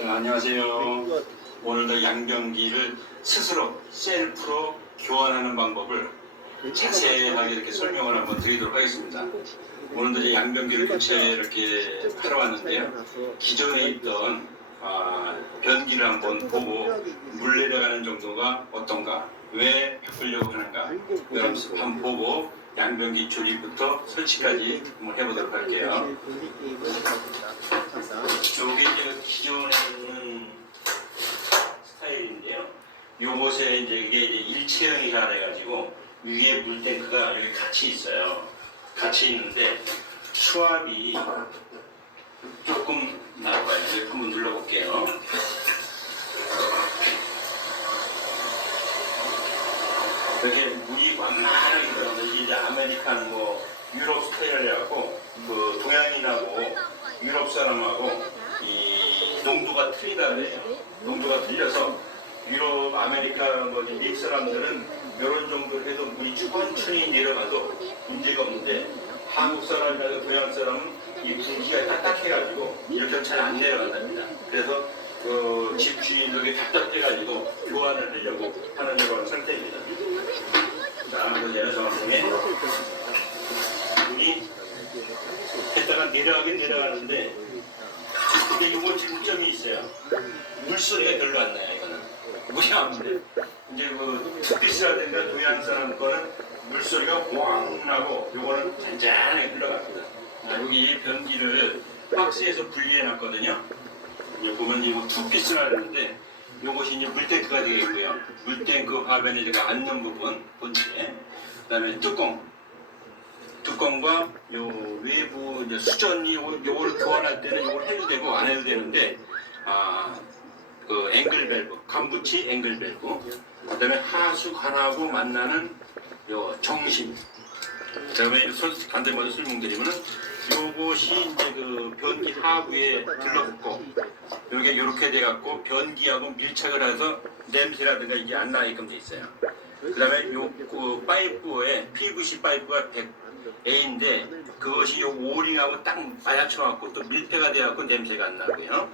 자, 안녕하세요. 오늘도 양변기를 스스로 셀프로 교환하는 방법을 자세하게 이렇게 설명을 한번 드리도록 하겠습니다. 오늘도 이제 양변기를 교체 이렇게 하러 왔는데요. 기존에 있던 변기를 한번 보고 물 내려가는 정도가 어떤가, 왜 바꾸려고 하는가, 여러분 한번 보고 양변기 조립부터 설치까지 한번 해보도록 할게요. 이게 이제 기존에 있는 스타일인데요. 요것에 이제 이게 일체형이 하나 해가지고 위에 물탱크가 여기 같이 있어요. 같이 있는데 수압이 조금 나와요. 여기 한번 눌러볼게요. 이렇게 물이 완만하게 들어가면 이제 아메리칸 유럽 스타일이라고 그 동양인하고 유럽 사람하고 이 농도가 틀리다 그래요. 농도가 틀려서 유럽, 아메리카, 미국 사람들은 이런 정도 해도 물이 천천히 내려가도 문제가 없는데 한국 사람이나 동양 사람은 이 분기가 딱딱해가지고 이렇게 잘 안 내려간답니다. 그래서 그 집주인들이 답답해가지고 교환을 하려고 하는 그런 상태입니다. 자, 그래서 제가 정확하게 물이 했다가 내려가긴 내려가는데 근데 이거 장점이 있어요. 물소리가 별로 안 나요. 이거는 물이 안 돼. 이제 그 햇빛이라든가 동양 사람 거는 물소리가 왕 나고 요거는 잔잔하게 흘러갑니다. 여기 변기를 박스에서 분리해 놨거든요. 이제 보면 이거 투피스라 하는데 요것이 이제 물탱크가 되겠고요. 물탱크 화변에 제가 앉는 부분 본체, 그다음에 뚜껑과 요 외부 이제 수전이 요거를 교환할 때는 요걸 해도 되고 안 해도 되는데 그 앵글 밸브, 간붙이 앵글 밸브, 그다음에 하수관하고 만나는 요 정심. 그다음에 반대 먼저 설명드리면은 요것이 이제 그 변기 하부에 들러붙고 여기 이렇게 돼갖고 변기하고 밀착을 해서 냄새라든가 이게 안 나게끔 돼 있어요. 그다음에 요 그 파이프에 PVC 파이프가 100A인데 그것이 요 오링하고 딱 맞춰갖고 또 밀폐가 돼갖고 냄새가 안 나고요.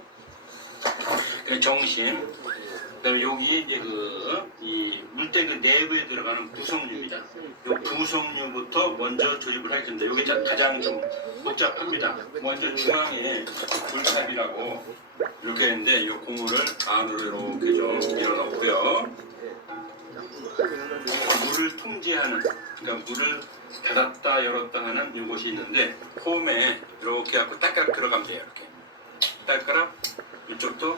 정심. 그다음에 여기 이제 이 물탱크 내부에 들어가는 부속류입니다. 이 부속류부터 먼저 조립을 하겠습니다. 여기 가장 좀 복잡합니다. 먼저 중앙에 불탑이라고 이렇게 했는데 이 고무를 안으로 이렇게 좀 밀어넣고요. 물을 통제하는, 그러니까 물을 닫았다 열었다 하는 이것이 있는데 홈에 이렇게 하고 딸깍 들어가면 돼요. 이렇게 딸깍, 이쪽도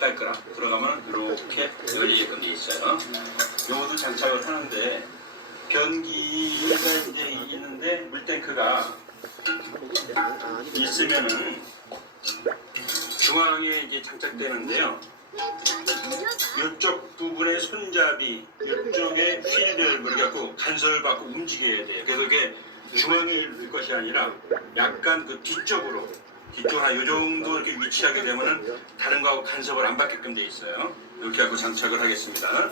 딸깍 들어가면 이렇게 열리게끔 돼 있어요. 요것도 장착을 하는데 변기가 이제 있는데 물탱크가 있으면은 중앙에 이제 장착되는데요. 이쪽 부분의 손잡이, 이쪽에 휠을 그래갖고 간섭을 받고 움직여야 돼요. 그래서 이게 중앙에 있을 것이 아니라 약간 그 뒤쪽으로 한 이 정도 이렇게 위치하게 되면은 다른 거하고 간섭을 안 받게끔 돼 있어요. 이렇게 하고 장착을 하겠습니다.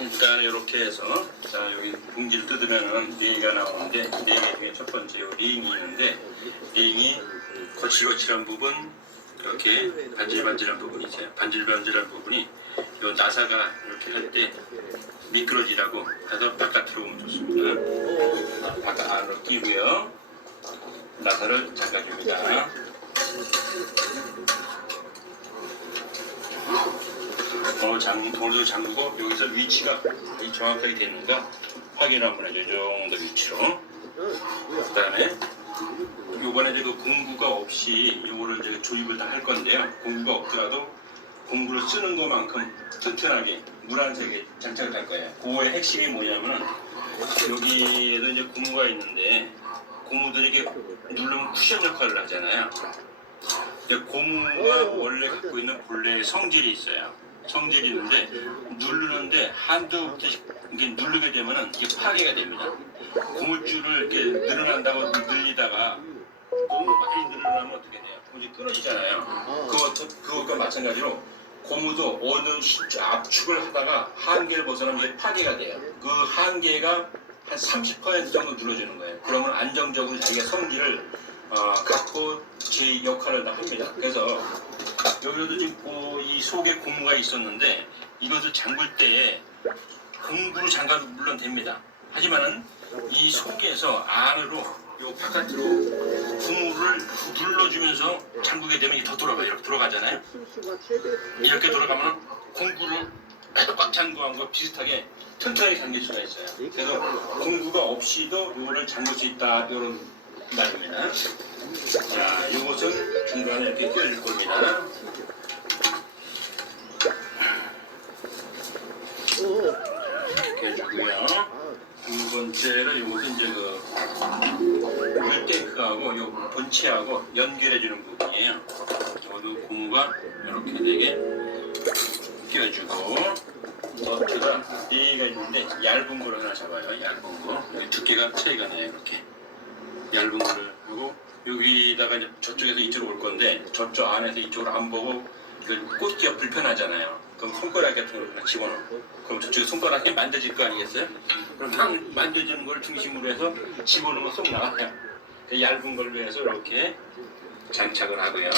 일단 이렇게 해서 자 여기 봉지를 뜯으면은 링이가 나오는데 링 중에 첫 번째 요 링이 있는데 링이 거칠거칠한 부분, 이렇게 반질반질한 부분이 있어요. 반질반질한 부분이 요 나사가 이렇게 할 때 미끄러지라고 해서 바깥으로 오면 좋습니다. 바깥 안으로 끼고요. 나사를 잠가줍니다. 돌도 잠그고 여기서 위치가 정확하게 되는가 확인을 한번 해줘요. 이 정도 위치로. 그 다음에 요번에 이제 그 공구가 없이 요거를 이제 조립을 다 할 건데요. 공구가 없더라도 공구를 쓰는 것만큼 튼튼하게 무란색에 장착을 할 거예요. 그거의 핵심이 뭐냐면은 여기에도 이제 고무가 있는데 고무들이 이렇게 누르면 쿠션 역할을 하잖아요. 고무가 원래 갖고 있는 본래의 성질이 있어요. 성질이 있는데 누르는데 한두 개씩 이게 누르게 되면은 이게 파괴가 됩니다. 고무줄을 이렇게 늘어난다고 늘리다가 너무 많이 늘어나면 어떻게 돼요? 고무줄이 끊어지잖아요. 그것과 마찬가지로 고무도 어느 압축을 하다가 한계를 벗어나면 이게 파괴가 돼요. 그 한계가 한 30% 정도 눌러주는 거예요. 그러면 안정적으로 자기가 성질을 갖고 제 역할을 다 합니다. 그래서 여기도 지금 이 속에 고무가 있었는데 이것을 잠글 때에 공구로 잠가도 물론 됩니다. 하지만은 이 속에서 안으로 요 바깥으로 고무를 눌러주면서 잠그게 되면 더 돌아가요. 이렇게 돌아가잖아요. 이렇게 돌아가면 공구를 꽉 잠그한 거 비슷하게 튼튼하게 잠길 수가 있어요. 그래서 공구가 없이도 요거를 잠글 수 있다. 이런 말입니다. 자, 요것은 중간에 이렇게 끼워줄 겁니다. 이렇게 해주고요. 두 번째로 요것은 이제 물탱크하고 요 본체하고 연결해주는 부분이에요. 저도 고무가 이렇게 되게 끼워주고 너트가 4개가 있는데 얇은 거를 하나 잡아요. 얇은 거. 여기 두께가 차이가 나요. 이렇게 얇은 거를 하고 여기다가 이제 저쪽에서 이쪽으로 올 건데 저쪽 안에서 이쪽으로 안 보고 꽂기가 불편하잖아요. 그럼 손가락 같은 걸 그냥 집어넣고 그럼 저쪽에 손가락이 만져질 거 아니겠어요? 그럼 막 만져지는 걸 중심으로 해서 집어넣으면 쏙 나가요. 얇은 걸로 해서 이렇게 장착을 하고요.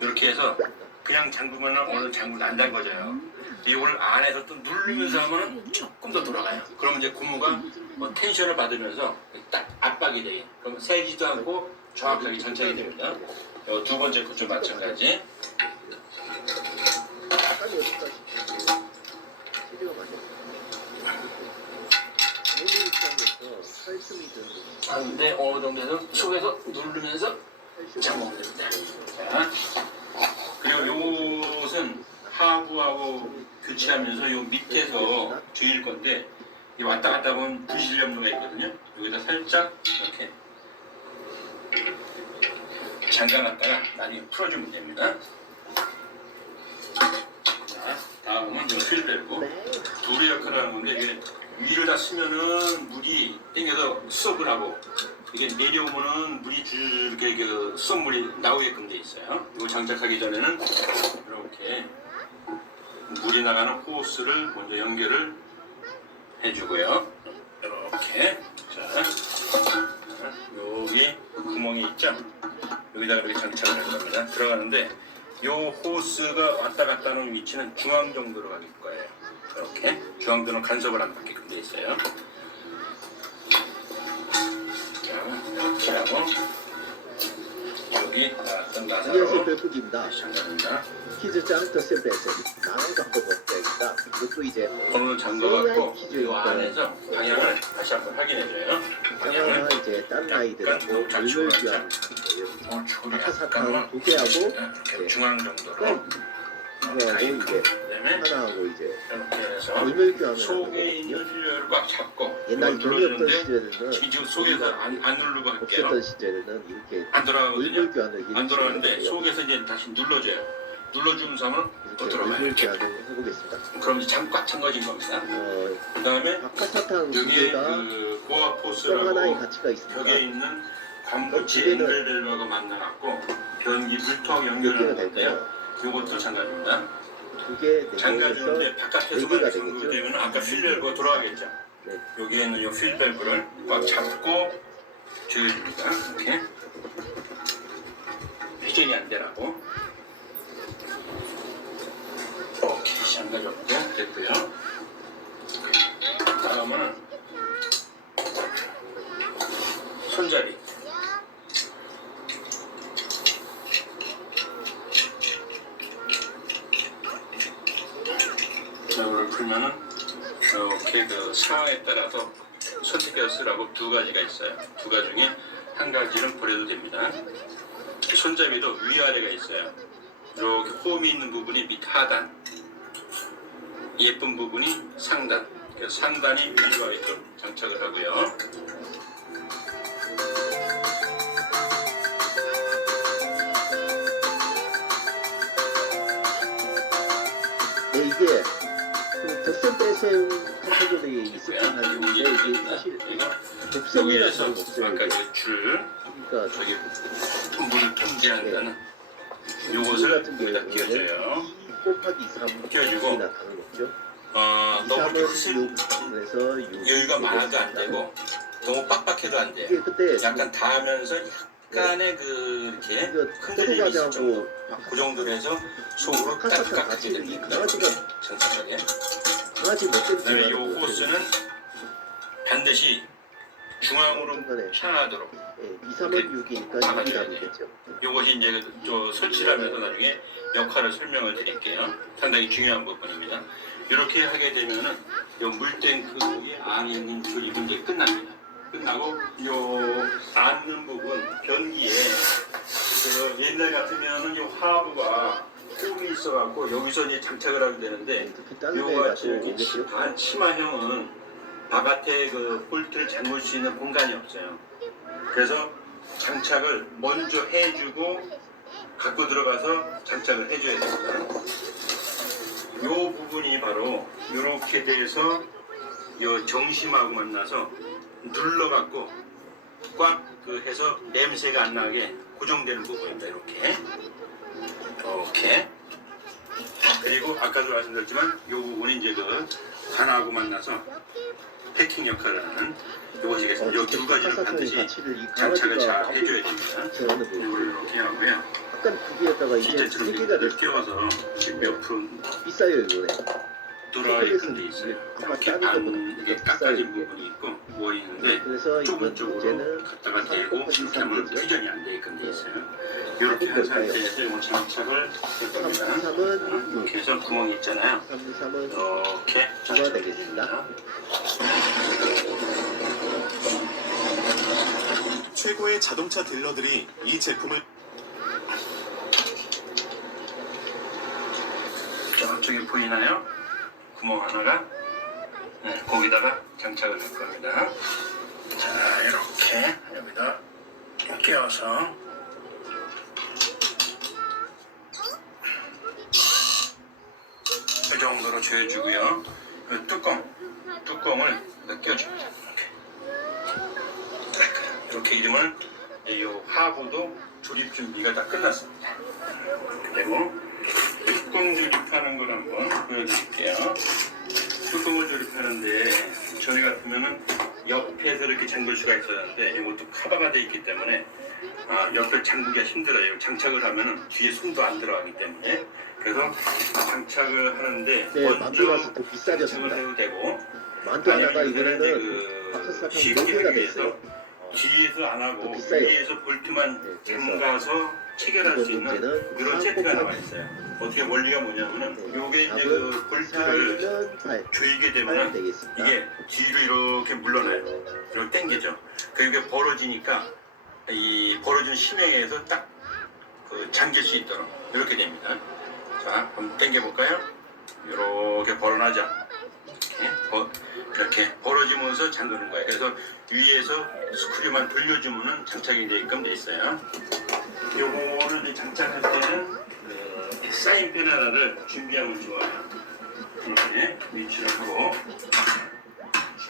이렇게 해서 그냥 잠그면 오늘 잠그면 안 잠궈져요. 이걸 안에서 또 누르면서 하면 조금 더 돌아가요. 그러면 이제 고무가 텐션을 받으면서 딱 압박이 돼요. 그럼 세지도 않고 정확하게 장착이 됩니다. 두 번째 것도 마찬가지. 근데 어느 정도에서 속에서 누르면서 잠그면 됩니다. 자, 그리고 요것은 하부하고 교체하면서 요 밑에서 조일 건데 이 왔다 갔다 보면 분실염로가 있거든요. 여기다 살짝 이렇게 잠가놨다가 나중에 풀어주면 됩니다. 자, 다음은 이 휠밸브. 둘의 역할을 하는 건데 이게 위를 다 쓰면은 물이 땡겨서 수업을 하고 이게 내려오면은 물이 이렇게 수돗물이 나오게끔 돼 있어요. 이거 장착하기 전에는 이렇게 물이 나가는 호스를 먼저 연결을 해주고요. 이렇게 자 여기 구멍이 있죠. 여기다가 이렇게 장착을 할 겁니다. 들어가는데 이 호스가 왔다 갔다 하는 위치는 중앙 정도로 갈 거예요. 이렇게 중앙도는 간섭을 안 받게끔 돼 있어요. 이렇게 하고 여기 안녕하세요, 별국입니다. 장갑입니다. 키즈짱 더센베스 나랑 갖고 먹자입니다. 이것도 이제 오늘 잠궈갖고 이 안에서 방향을 다시 한번 확인해줘요. 방향을 이제 딴 아이들하고 물을 귀한 아카사탕 2개하고 중앙 정도로 이거하고 이제 그다음에 하나하고 이제 이렇게 해서 물을 귀하는 속에 있는 휠을 꽉 잡고 옛날 돈이 없던 눌러주는데 시절에는 지금 속에서 안 누르고 할게요. 없었던 시절에는 이렇게 안 돌아가거든요. 물을 귀하는 안 돌아가는데 속에서 이제 다시 눌러줘요. 눌러주면서 하면 또 돌아가요. 물을 이렇게. 귀하는 해보겠습니다. 그럼 이제 꽉 잠궈진 겁니다. 그 다음에 아카사탕 여기에 2개가 그 고압 좀 하나의 호스라고 가치가 있습니다. 벽에 있는 관부치 두 개는 앵글벨하고 만나갖고 변기 물통 몇 개가 연결하는 될까요? 건데요. 이것도 장가줍니다. 2개, 장가주는데 4개에서 바깥에서만 4개가 잠그되면 아까 휠밸브가 돌아가겠죠. 네. 여기에 있는 이 휠밸브를 꽉 잡고 조여줍니다. 이렇게 회전이 안 되라고. 이렇게 잠가줬고 됐고요. 다음은 손잡이. 이거를 풀면은 이렇게 그 상황에 따라서 선택해서 쓰라고 2가지가 있어요. 2가지 중에 한 가지는 버려도 됩니다. 손잡이도 위아래가 있어요. 이렇게 홈이 있는 부분이 밑 하단, 예쁜 부분이 상단. 그래서 상단이 위와 있도록 장착을 하고요. 네, 이게 덧셈 카테고리에 있을 것 같은데 이게 사실 곱셈이라는 건 없어요. 아까 그 줄, 그러니까 저기 물을 통제한다는 줄 요것을 같은 여기다 경우에는 끼워줘요. 2 곱하기 3이 끼워주고 나타나는 거죠. 너무 3은 흡수 6에서 6 여유가 많아도 안 되고 너무 빡빡해도 안 돼요. 이게 그때 약간 닿으면서 약간의 그 이렇게 이거 흔들림이 있을 정도. 포도과자하고 그 정도로 해서 속으로 따뜻하게 됩니다. 정착하게. 강아지 못 그다음에 이 때리는 호스는 반드시 중앙으로 향하도록. 2, 3은 6이니까 막아줘야 6이 돼요. 답이겠죠. 이것이 이제 저 설치를 하면서 나중에 역할을 설명을 드릴게요. 상당히 중요한 부분입니다. 이렇게 하게 되면은 요 물탱크 거기 안에 있는 조립이 이제 끝납니다. 끝나고 요 앉는 부분 변기에 그 옛날 같으면은 요 하부가 홈이 있어갖고 여기서 이제 장착을 하게 되는데 특히 다른 요거 같이 데가 또 이렇게 오겠죠. 반 치마형은 바깥에 그 볼트를 잠글 수 있는 공간이 없어요. 그래서 장착을 먼저 해주고 갖고 들어가서 장착을 해줘야 됩니다. 요 부분이 바로 이렇게 돼서 요 정심하고 만나서 눌러갖고 꽉 그 해서 냄새가 안 나게 고정되는 부분입니다. 이렇게 그리고 아까도 말씀드렸지만 요 부분이 이제 그 관하고 만나서 패킹 역할을 하는 이것이겠습니다. 이 두 가지를 반드시 장착을 잘 해줘야 됩니다. 저는 이걸 이렇게 하고요. 약간 구비했다가 이제 진짜 3개가 를 됐어요. 끼워서 옆으로 비싸요 이거네. 들어있는 데 있어요. 아마 이렇게 다른 안 데보다 이게 깎아진 부분이 있고 뭐 있는데 그래서 좁은 이번 쪽으로 문제는 갖다가 대고 이렇게 하면 퓨전이 안 되게끔 돼 있어요. 이렇게 한 상태에서 이 장착을 할 겁니다. 3은 이렇게 해서 구멍이 있잖아요. 3, 3은 이렇게 주가 장착을 되겠습니다. 최고의 자동차 딜러들이 이 제품을 저쪽에 보이나요? 구멍 하나가 거기다가 장착을 할 겁니다. 자, 이렇게 여기다 끼워서 이 정도로 조여주고요. 이 뚜껑을 끼워줍니다. 이렇게 이러면 이 하부도 조립 준비가 다 끝났습니다. 그리고 뚜껑 조립하는 걸 한번 보여드릴게요. 뚜껑을 조립하는데 저희 같으면은 옆에서 이렇게 잠글 수가 있었는데 이것도 커버가 되어 있기 때문에 옆에 잠그기가 힘들어요. 장착을 하면은 뒤에 손도 안 들어가기 때문에 그래서 장착을 하는데 네, 먼저 만두라서 더 장착을 비싸졌습니다. 해도 되고 만두 하나가 아니면 이거는 박스사탕 쉽게 4개가 하기 위해서 됐어요. 뒤에서 안 하고 더 비싸요. 위에서 볼트만 네, 그래서 잠가서 체결할 수 있는 문제는 그런 세트가 나와 있어요. 어떻게 원리가 뭐냐면은 네, 요게 이제 그 볼트를 4는 8, 조이게 8 되면은 되겠습니다. 이게 뒤로 이렇게 물러나요. 이렇게 당기죠. 그러니까 벌어지니까 이 벌어지는 힘에 의해서 딱 그 잠길 수 있도록 이렇게 됩니다. 자, 한번 당겨볼까요? 이렇게 벌어나죠. 이렇게 벌어지면서 잠그는 거예요. 그래서 위에서 스크류만 돌려주면은 장착이 되게끔 돼 있어요. 요거를 이제 장착할 때는 사인펜 하나를 준비하면 좋아요. 이렇게 위치를 하고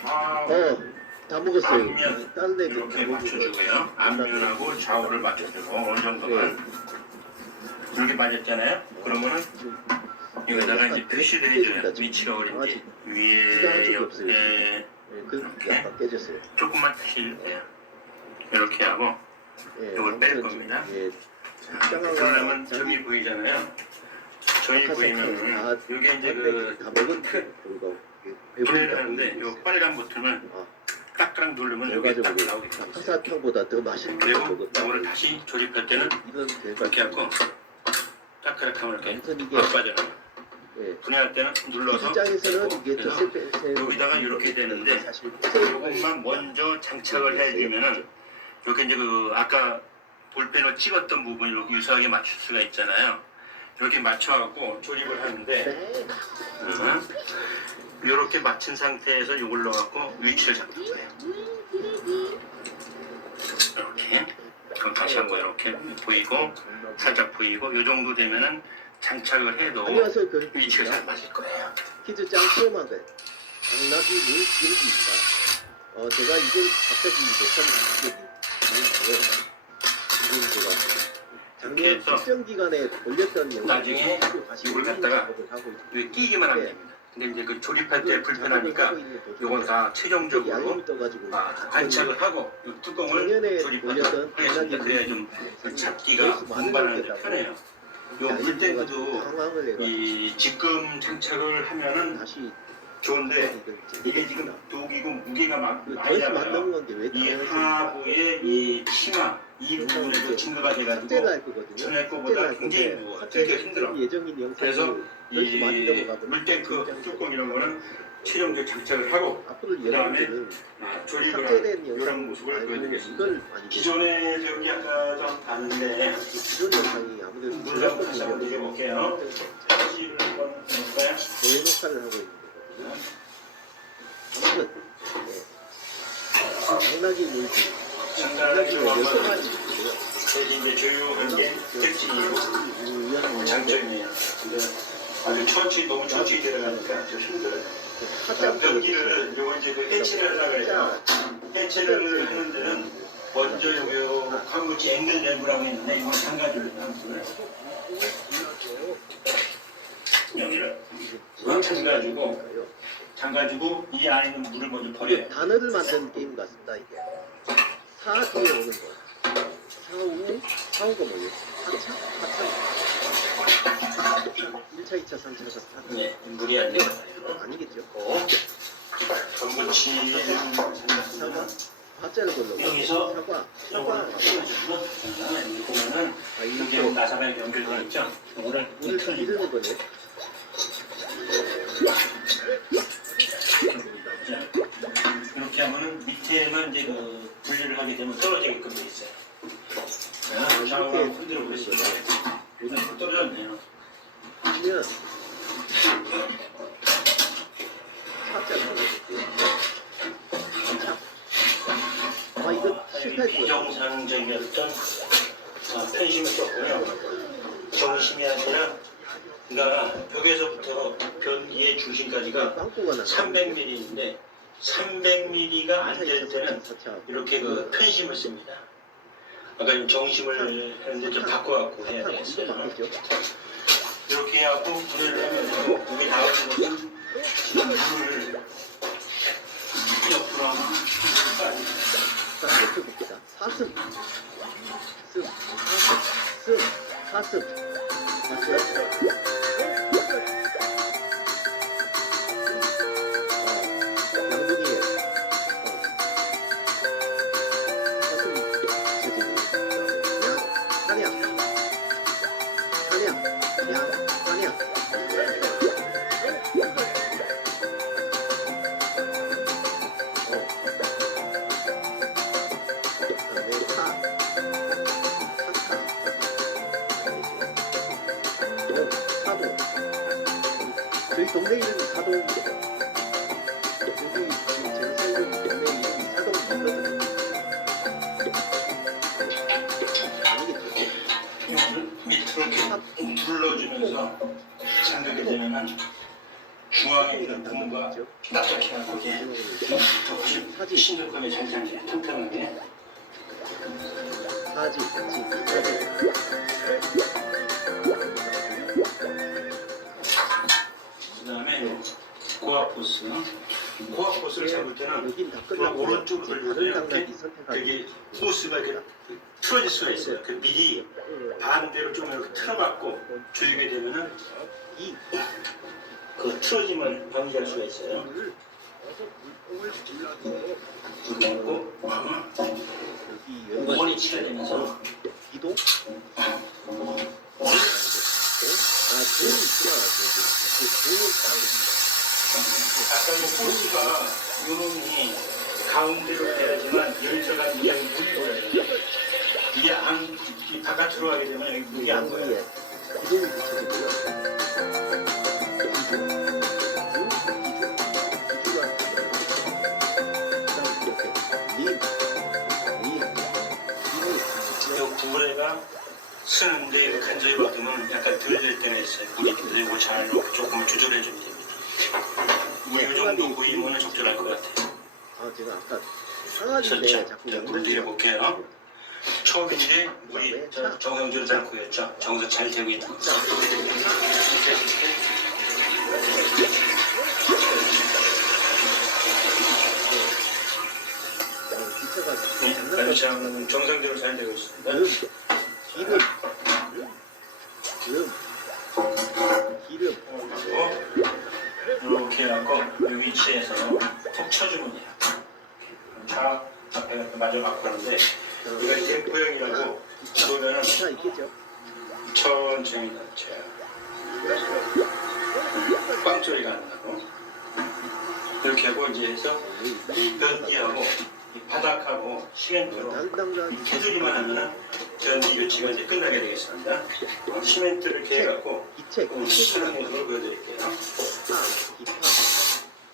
좌우 다 먹었어요. 앞면 다른 데 이렇게 맞춰주고요. 앞면하고 좌우를 맞춰주고 어느 정도만 이렇게 맞았잖아요. 그러면은 여기다가 이제 표시를 해줘요. 위치가 어딘지 위에 옆에 그 약간 깨졌어요. 조금만 표시를 해요. 이렇게 하고 이걸 뺄 겁니다. 그러려면 저기 보이잖아요. 저기 보이면은 여기 이제 다 먹은 분해를 하는데 요 빨간 버튼을 딱딱 누르면 여기 딱 나오게끔 있어요. 화사탕보다 더 맛있는 거 그리고 먹었다. 이거를 다시 조립할 때는 이건 이렇게 하고 딱딱 하면 이렇게 우선 이게 안 빠져나가요. 예. 분해할 때는 눌러서 시장에서는 떼고, 이게 더 그래서 여기다가 이렇게 되는데 사실 이것만 먼저 장착을 해주면은 이렇게 이제 그 아까 볼펜을 찍었던 부분을 이렇게 유사하게 맞출 수가 있잖아요. 이렇게 맞춰갖고 조립을 하는데 이렇게 맞춘 상태에서 이걸 넣어갖고 위치를 잡는 거예요. 이렇게 그럼 다시 한번 이렇게 보이고 살짝 보이고 이 정도 되면은 장착을 해도 안녕하세요. 위치가 잘 맞을 거예요. 키즈 짱 처음한 거예요. 당나귀 물 기록이 있다. 제가 이걸 갑자기 못한 게 이건 제가 작년 해서 특정 기간에 올렸던 영상 나중에 이걸 갖다가 왜 끼기만 하면 됩니다. 근데 이제 그 조립할 때 불편하니까 요건 다 최종적으로 알림이 떠가지고 안착을 하고 이 뚜껑을 작년에 조립하도록 올렸던 하겠습니다. 그래야 좀 잡기가 운반하는 데 편해요. 요 물탱크도 상황을 내가 이 직금 장착을 하면은 다시 좋은데 이게 지금 독이고 무게가 많이 덜수 나가요. 만든 건데 왜 이 하부의 이 치마 이 부분에도 증거가 삭제를 돼가지고 할 거거든요. 전에 거보다 굉장히 무거워. 들기가 힘들어. 예정인 그래서 영상을 덜수 많이 이 넘어가거든요. 물탱크 뚜껑 이런 거는 최종적 장착을 하고 앞으로 그다음에 예정인은 조립을 삭제된 하는 이런 모습을 말고 보여드리겠습니다. 이걸 많이 기존의 배우기 아까 좀 봤는데 기존 영상이 아무래도 물론 다시 한번 내려볼게요. 시를 한번 해볼까요? 대녹화를 하고 있는 거거든요. 아무튼 당나귀 물질 당나귀가 장가를 6마리 있고요. 이제 조용한 게 특징이고 장점이에요. 근데 아주 천천히 너무 천천히 들어가니까 좀 힘들어요. 변기를 요거 이제 그 해체를 하려고 해요. 해체를 하는 데는 먼저 요 광고지 앵글 램프라고 했는데 이건 한 가지를 하는 여기를 잠가지고 이 안에 있는 물을 먼저 버려요. 단어를 만드는 게임 같습니다. 이게 4 뒤에 오는 거 4, 5가 뭐예요? 4차? 1차, 2차, 3차, 4차 네, 물이 안 들어가요. 아니겠죠? 전부치는 사과? 과자를 걸러 여기서 사과 여기 보면은 이게 나사가 연결되어 있죠. 이거를 물을 기르는 거네. 이렇게 하면은 밑에만 이제 그 분리를 하게 되면 떨어지게끔 돼 있어요. 샤워를 흔들어 보겠습니다. 요즘 떨어졌네요. 그러면 차자를 아 이거 실패했고요. 비정상적이었던 편심을 썼고요. 정심이 아니라 그러니까 벽에서부터 변기의 중심까지가 빵꾸가 나 300mm인데 300mm가 안 될 때는 이렇게 그 편심을 씁니다. 아까 정심을 했는데 좀 바꿔갖고 해야 되겠어요. 이렇게 해갖고 분해를 하면서 여기 나오는 것은 지금 물을 옆으로 하면 봅시다. 사슴 사슴 맞죠? 양동이에 저희 동네 이름이 사동입니다. 여기 지금 제가 살고 있는 동네 이름이 사동이거든요. 아니겠죠? 밑으로 이렇게 눌러주면서 잠그게 되면은 중앙에 있는 부분과 납작해갖고 이게 신속하게 잘 잠겨요. 튼튼하게. 사지. 그 다음에 고압포스를 잡을 때는 여긴 다 그 끝나고 오른쪽을 다른 돌리면 당나귀 이렇게 선택하기. 되게 포스가 이렇게 틀어질 수가 있어요. 그 미리 반대로 좀 이렇게 틀어갖고 조이게 되면은 그 틀어짐을 방지할 수가 있어요. 그리고 여기 원이 칠해지면서 기도? 돈이 있구나. 아까 이 포스가 요놈이 가운데로 돼야지만 열차가 이게 물이 돌아요. 이게 안 바깥으로 가게 되면 여기 물이 안 보여요. 기둥이 붙여지고요. 이 구부레가 쓰는데 간절히 받으면 약간 덜 될 때가 있어요. 물이 들고 잘 조금 조절해주면 됩니다. 이 정도 보이면 적절할 것 같아요. 아 제가 아까 상하인데 그렇죠. 자꾸 자, 물 내려볼게요. 처음인데 물이 정상적으로 잘 보였죠. 정서 잘 되고 있다. 반찬은 정상적으로 잘 되고 있습니다. 기름, 이렇게 해갖고 이 위치에서 톡 쳐주면 돼요. 자, 앞에 마저 갖고 가는데 이거 댐프형이라고 보면은 자 있겠죠? 천천히 낮춰요. 빵 소리가 안 나고 이렇게 하고 이제 해서 이 변기하고 이 바닥하고 시멘트로 이 테두리만 하면은 전기 교체가 이제 끝나게 되겠습니다. 시멘트를 이렇게 해갖고 기체, 수는 모습으로 보여드릴게요.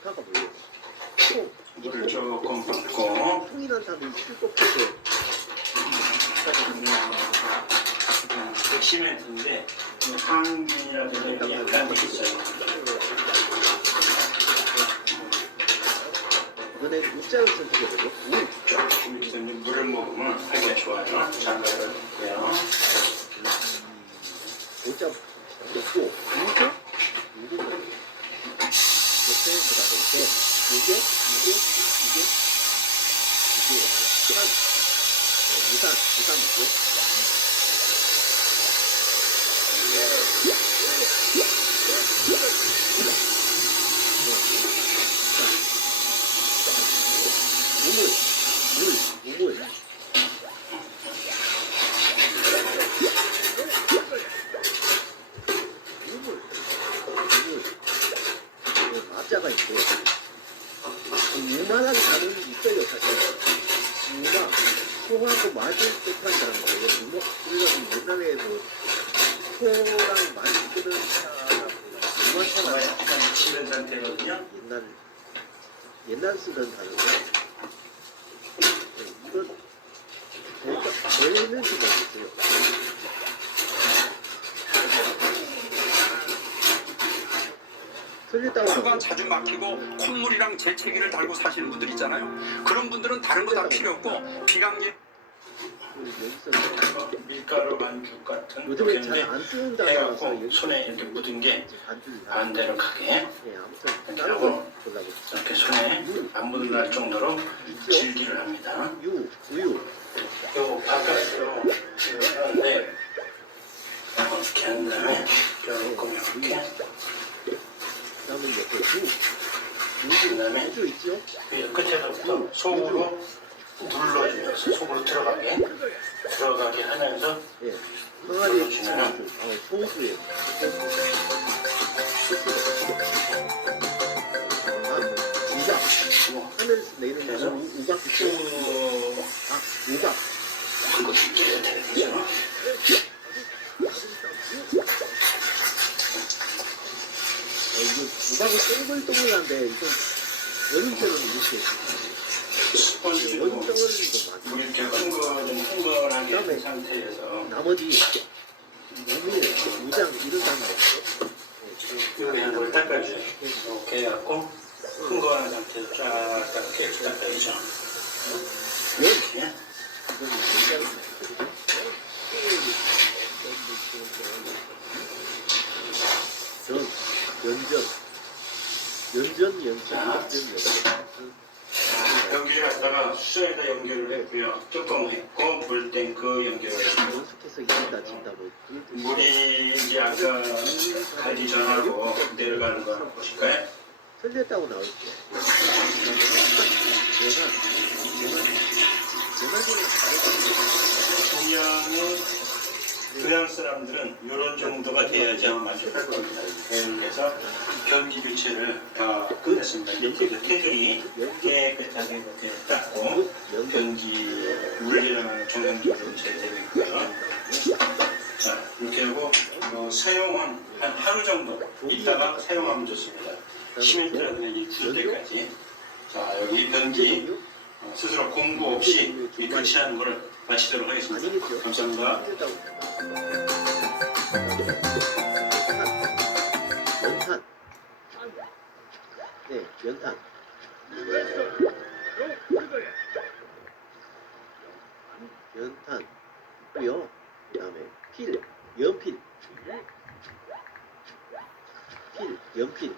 파가 뭐예요? 통, 물을 조금 붓고 통이란 단어를 실법해서 시멘트인데 항균이라든가 약간 있어요. 이번에 우자를 선택해보죠. 조금 이렇게 되면 물을 먹으면 하기가 좋아요. 장갑을 넣고요. 우자 넣고 우자? 이렇게 그다음에 이게 우산 넣고 우물 마자가 있고 이만한 단어는 있어요 사실. 우마 소하고 맞을 듯한 단어예요. 그래서 옛날에 뭐 소랑 많이 끄는 차라고 이거 약간 치는 상태거든요. 옛날 쓰던 단어인데 이건 저희는 수가 있어요. 코가 자주 막히고 콧물이랑 재채기를 달고 사시는 분들 있잖아요. 그런 분들은 다른 거 다 필요 없고 비감기 밀가루 반죽 같은 요즘에 잘 안 쓰는 단어라서 해갖고 손에 이렇게 묻은 게 안 반줄 되도록하게 네, 아무튼 이렇게 다른 하고 거 보려고 이렇게 손에 안 묻는 날 정도로 질기를 합니다. 우유 요 바깥으로 하는데 이렇게 한 다음에 조금 이렇게 그다음에 이제 그다음에 우유 있죠? 이 끝에서부터 속으로 눌러주면서 속으로 들어가게 하면서 예. 항아리에 눌러주면은 소스예요. 우박. 하늘에서 내리는 그래서 우박 있죠? 우박. 그거 준비해야 되겠죠. 이거 우박은 동글동글한데 이건 여름처럼 이렇게 스펀지로 여름덩어리도 많고 이렇게 흥건하게 한 상태에서 나머지 너무 우장 이런 단어 그냥 물 닦아줘요. 이렇게 해갖고 흥건한 상태에서 쫙 깨끗이 닦아야죠. 이렇게 이건 굉장히 연전 연기를 갖다가 수전에다 연결을 했고요. 뚜껑 했고 물탱크 연결을 했고 연속해서 이긴다 진다 뭐 물이 이제 아까 가기 전하고 내려가는 거 한번 보실까요? 틀렸다고 나올게. 동양 사람들은 이런 정도가 돼야지 아마 만족할 겁니다. 그래서 변기 교체를 다 끝냈습니다. 이제 테두리 깨끗하게 이렇게 닦고 변기 물리는 정상적으로 교체되고 있고요. 자, 이렇게 하고 사용은 한 하루 정도 있다가 사용하면 좋습니다. 시멘트라든가 이 굳을 때까지. 자, 여기 변기 스스로 공구 없이 이 교체하는 것을 마치도록 하겠습니다. 감사합니다. 연탄. 네, 연탄. 연탄. 있고요. 그다음에 연필. 연필.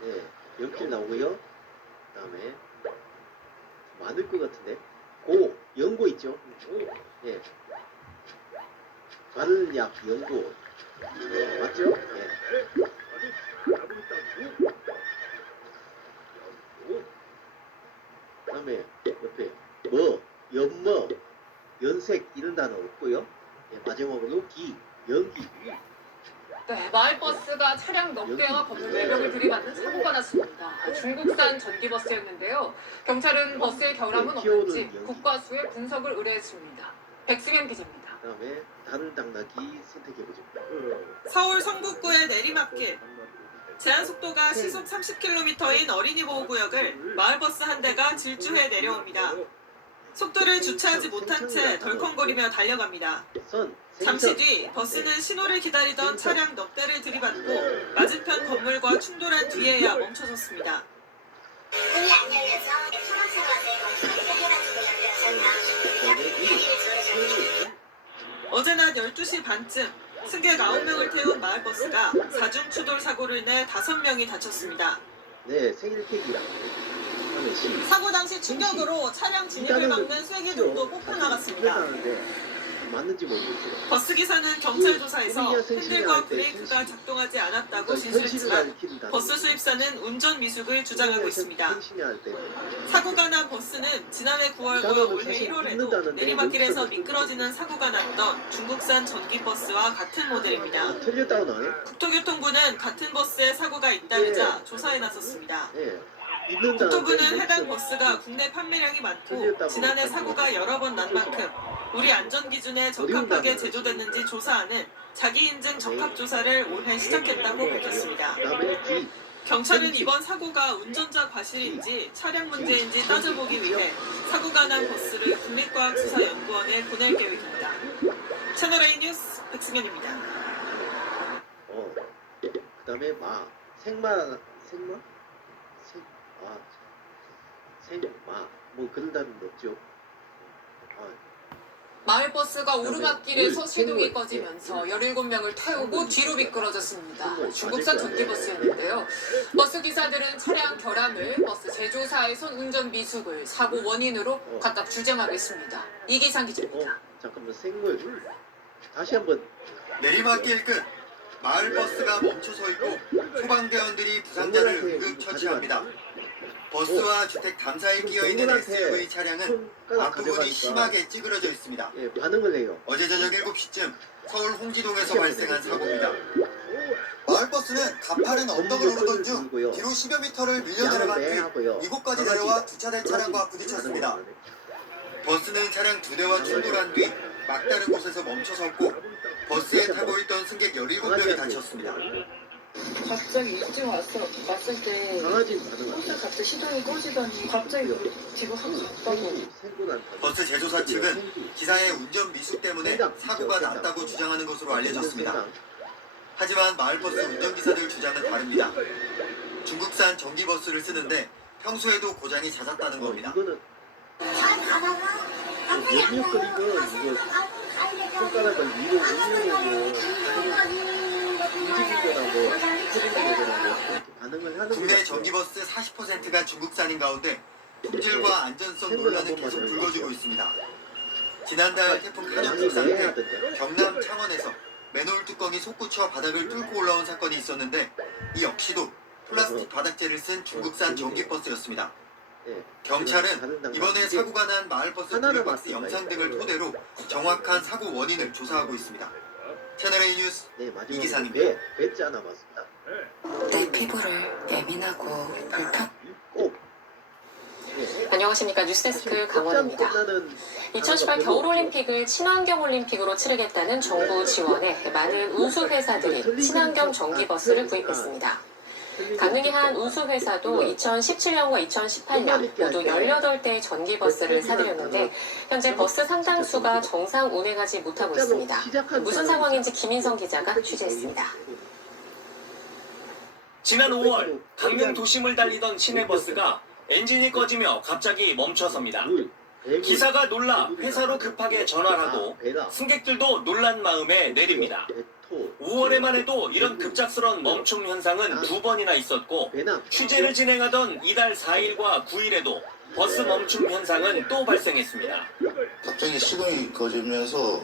네. 연필 나오고요. 그다음에 많을 것 같은데 고 연고 있죠. 예. 관약 연고 맞죠? 예. 그다음에 옆에 뭐 연뭐 연색 이런 단어 없고요. 예, 마지막으로 기 연기. 네, 마을버스가 차량 넉 대와 버스 4명을 들이받는 사고가 났습니다. 중국산 전기버스였는데요. 경찰은 버스의 결함은 없는지 국과수에 분석을 의뢰했습니다. 백승현 기자입니다. 그다음에 다른 당나귀 선택해보죠. 서울 성북구의 내리막길. 제한 속도가 시속 30km인 어린이 보호구역을 마을버스 한 대가 질주해 내려옵니다. 속도를 주체하지 못한 채 덜컹거리며 달려갑니다. 선 잠시 뒤 버스는 신호를 기다리던 차량 넉 대를 들이받고 맞은편 건물과 충돌한 뒤에야 멈춰섰습니다. 그다음에 어제 낮 12시 반쯤 승객 9명을 태운 마을버스가 사중 추돌 사고를 내 5명이 다쳤습니다. 네 생일 케이크랑 그다음에 시 사고 당시 충격으로 차량 진입을 막는 쐐기등도 뽑혀 나갔습니다. 그랬다는데 맞는지 모르겠어요. 버스 기사는 경찰 조사에서 핸들과 브레이크가 작동하지 않았다고 진술했지만 버스 수입사는 운전 미숙을 주장하고 있습니다. 사고가 난 버스는 지난해 9월과 올해 1월에도 내리막길에서 미끄러지는 사고가 났던 중국산 전기버스와 같은 모델입니다. 틀렸다고 나네. 국토교통부는 같은 버스에 사고가 있다면서 조사에 나섰습니다. 예. 국토부는 해당 버스가 국내 판매량이 많고 지난해 사고가 여러 번 난 만큼 우리 안전기준에 적합하게 제조됐는지 조사하는 자기인증 적합조사를 올해 시작했다고 밝혔습니다. 그다음에 뒤 경찰은 이번 사고가 운전자 과실인지 차량 문제인지 따져보기 위해 사고가 난 버스를 국립과학수사연구원에 보낼 계획입니다. 채널A 뉴스 백승현입니다. 그다음에 생마 뭐 그런 단어는 없죠. 마을버스가 오르막길에서 시동이 꺼지면서 17명을 태우고 뒤로 미끄러졌습니다. 중국산 전기버스였는데요. 버스 기사들은 차량 결함을, 버스 제조사에선 운전 미숙을, 사고 원인으로 각각 주장하겠습니다. 이기상 기자입니다. 잠깐만 생물 다시 한번 내리막길 끝 마을버스가 멈춰서 있고 소방대원들이 부상자를 응급 처치합니다. 버스와 주택 담사이에 끼어있는 SUV 차량은 앞부분이 심하게 찌그러져 있습니다. 예, 반응을 해요. 어제 저녁 7시쯤 서울 홍지동에서 발생한 사고입니다. 마을버스는 가파른 언덕을 오르던 중 뒤로 10여 미터를 밀려 내려간 뒤 이곳까지 내려와 주차된 차량과 부딪혔습니다. 버스는 차량 2대와 충돌한 뒤 막다른 곳에서 멈춰섰고 버스에 타고 있던 승객 17명이 다쳤습니다. 갑자기 일찍 왔을 때 강아지 반응. 갑자기 시동이 꺼지더니 갑자기 뒤로 확 갔다고. 버스 제조사 측은 기사의 운전 미숙 때문에 사고가 났다고 주장하는 것으로 알려졌습니다. 하지만 마을버스 운전기사들 주장은 다릅니다. 중국산 전기버스를 쓰는데 평소에도 고장이 잦았다는 겁니다. 이거는 역력거리고 이거 손가락을 위로 올리고 움직이거나 뭐 이렇게 반응을 하는 국내 전기버스 40%가 중국산인 가운데 품질과 안전성 논란은 계속 불거지고 있습니다. 지난달 태풍 한영 불상 때 경남 창원에서 맨홀 뚜껑이 솟구쳐 바닥을 뚫고 올라온 사건이 있었는데 이 역시도 플라스틱 바닥재를 쓴 중국산 전기버스였습니다. 경찰은 이번에 사고가 난 마을버스 블루박스 영상 등을 토대로 정확한 사고 원인을 조사하고 있습니다. 채널A 뉴스 이기상입니다. 뱉지 않아 봤습니다. 내 피부를 예민하고 불편. 안녕하십니까. 뉴스데스크 강원입니다. 2018 겨울올림픽을 친환경 올림픽으로 치르겠다는 정부 지원에 많은 운수회사들이 친환경 전기버스를 구입했습니다. 가능이 한 운수회사도 2017년과 2018년 모두 18대의 전기버스를 사들였는데 현재 버스 상당수가 정상 운행하지 못하고 있습니다. 무슨 상황인지 김인성 기자가 취재했습니다. 지난 5월 강릉 도심을 달리던 시내버스가 엔진이 꺼지며 갑자기 멈춰섭니다. 기사가 놀라 회사로 급하게 전화를 하고 승객들도 놀란 마음에 내립니다. 5월에만 해도 이런 급작스러운 멈춤 현상은 2번이나 있었고 취재를 진행하던 이달 4일과 9일에도 버스 멈춤 현상은 또 발생했습니다. 갑자기 시동이 꺼지면서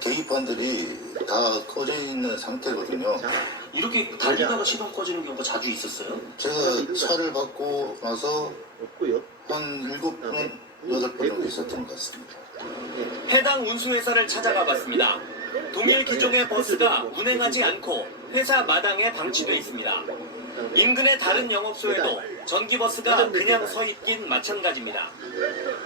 계기판들이 다 꺼져 있는 상태거든요. 이렇게 달리다가 시동 꺼지는 경우가 자주 있었어요? 제가 차를 받고 나서 한 7번, 8번 정도 있었던 것 같습니다. 해당 운수회사를 찾아가 봤습니다. 동일 기종의 버스가 운행하지 않고 회사 마당에 방치돼 있습니다. 인근의 다른 영업소에도 전기버스가 그냥 서 있긴 마찬가지입니다.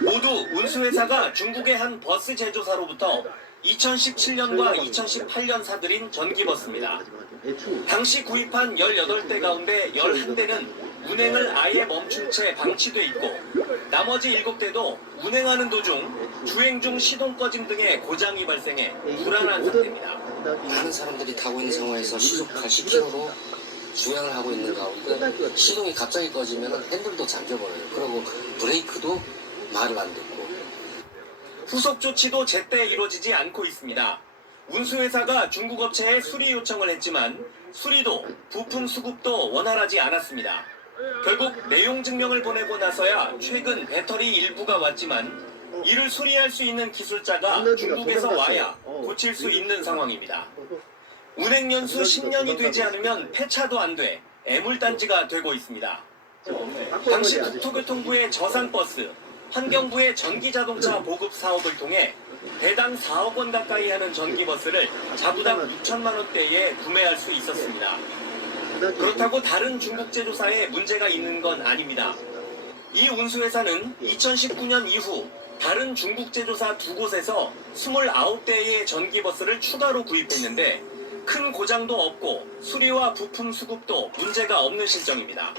모두 운수회사가 중국의 한 버스 제조사로부터 2017년과 2018년 사들인 전기버스입니다. 당시 구입한 18대 가운데 11대는 운행을 아예 멈춘 채 방치돼 있고 나머지 7대도 운행하는 도중 주행 중 시동 꺼짐 등의 고장이 발생해 불안한 상태입니다. 많은 사람들이 타고 있는 상황에서 시속 80km로 주행을 하고 있는 가운데 시동이 갑자기 꺼지면 핸들도 잠겨버려요. 그리고 브레이크도 말을 안 듣고 후속 조치도 제때 이루어지지 않고 있습니다. 운수회사가 중국 업체에 수리 요청을 했지만 수리도 부품 수급도 원활하지 않았습니다. 결국 내용 증명을 보내고 나서야 최근 배터리 일부가 왔지만 이를 수리할 수 있는 기술자가 중국에서 와야 고칠 수 있는 상황입니다. 운행 연수 10년이 되지 않으면 폐차도 안 돼 애물단지가 되고 있습니다. 당시 국토교통부의 저상버스, 환경부의 전기자동차 보급 사업을 통해 대당 4억 원 가까이 하는 전기버스를 자부당 6천만 원대에 구매할 수 있었습니다. 그렇다고 다른 중국 제조사에 문제가 있는 건 아닙니다. 이 운수회사는 2019년 이후 다른 중국 제조사 2곳에서 29대의 전기버스를 추가로 구입했는데 큰 고장도 없고 수리와 부품 수급도 문제가 없는 실정입니다.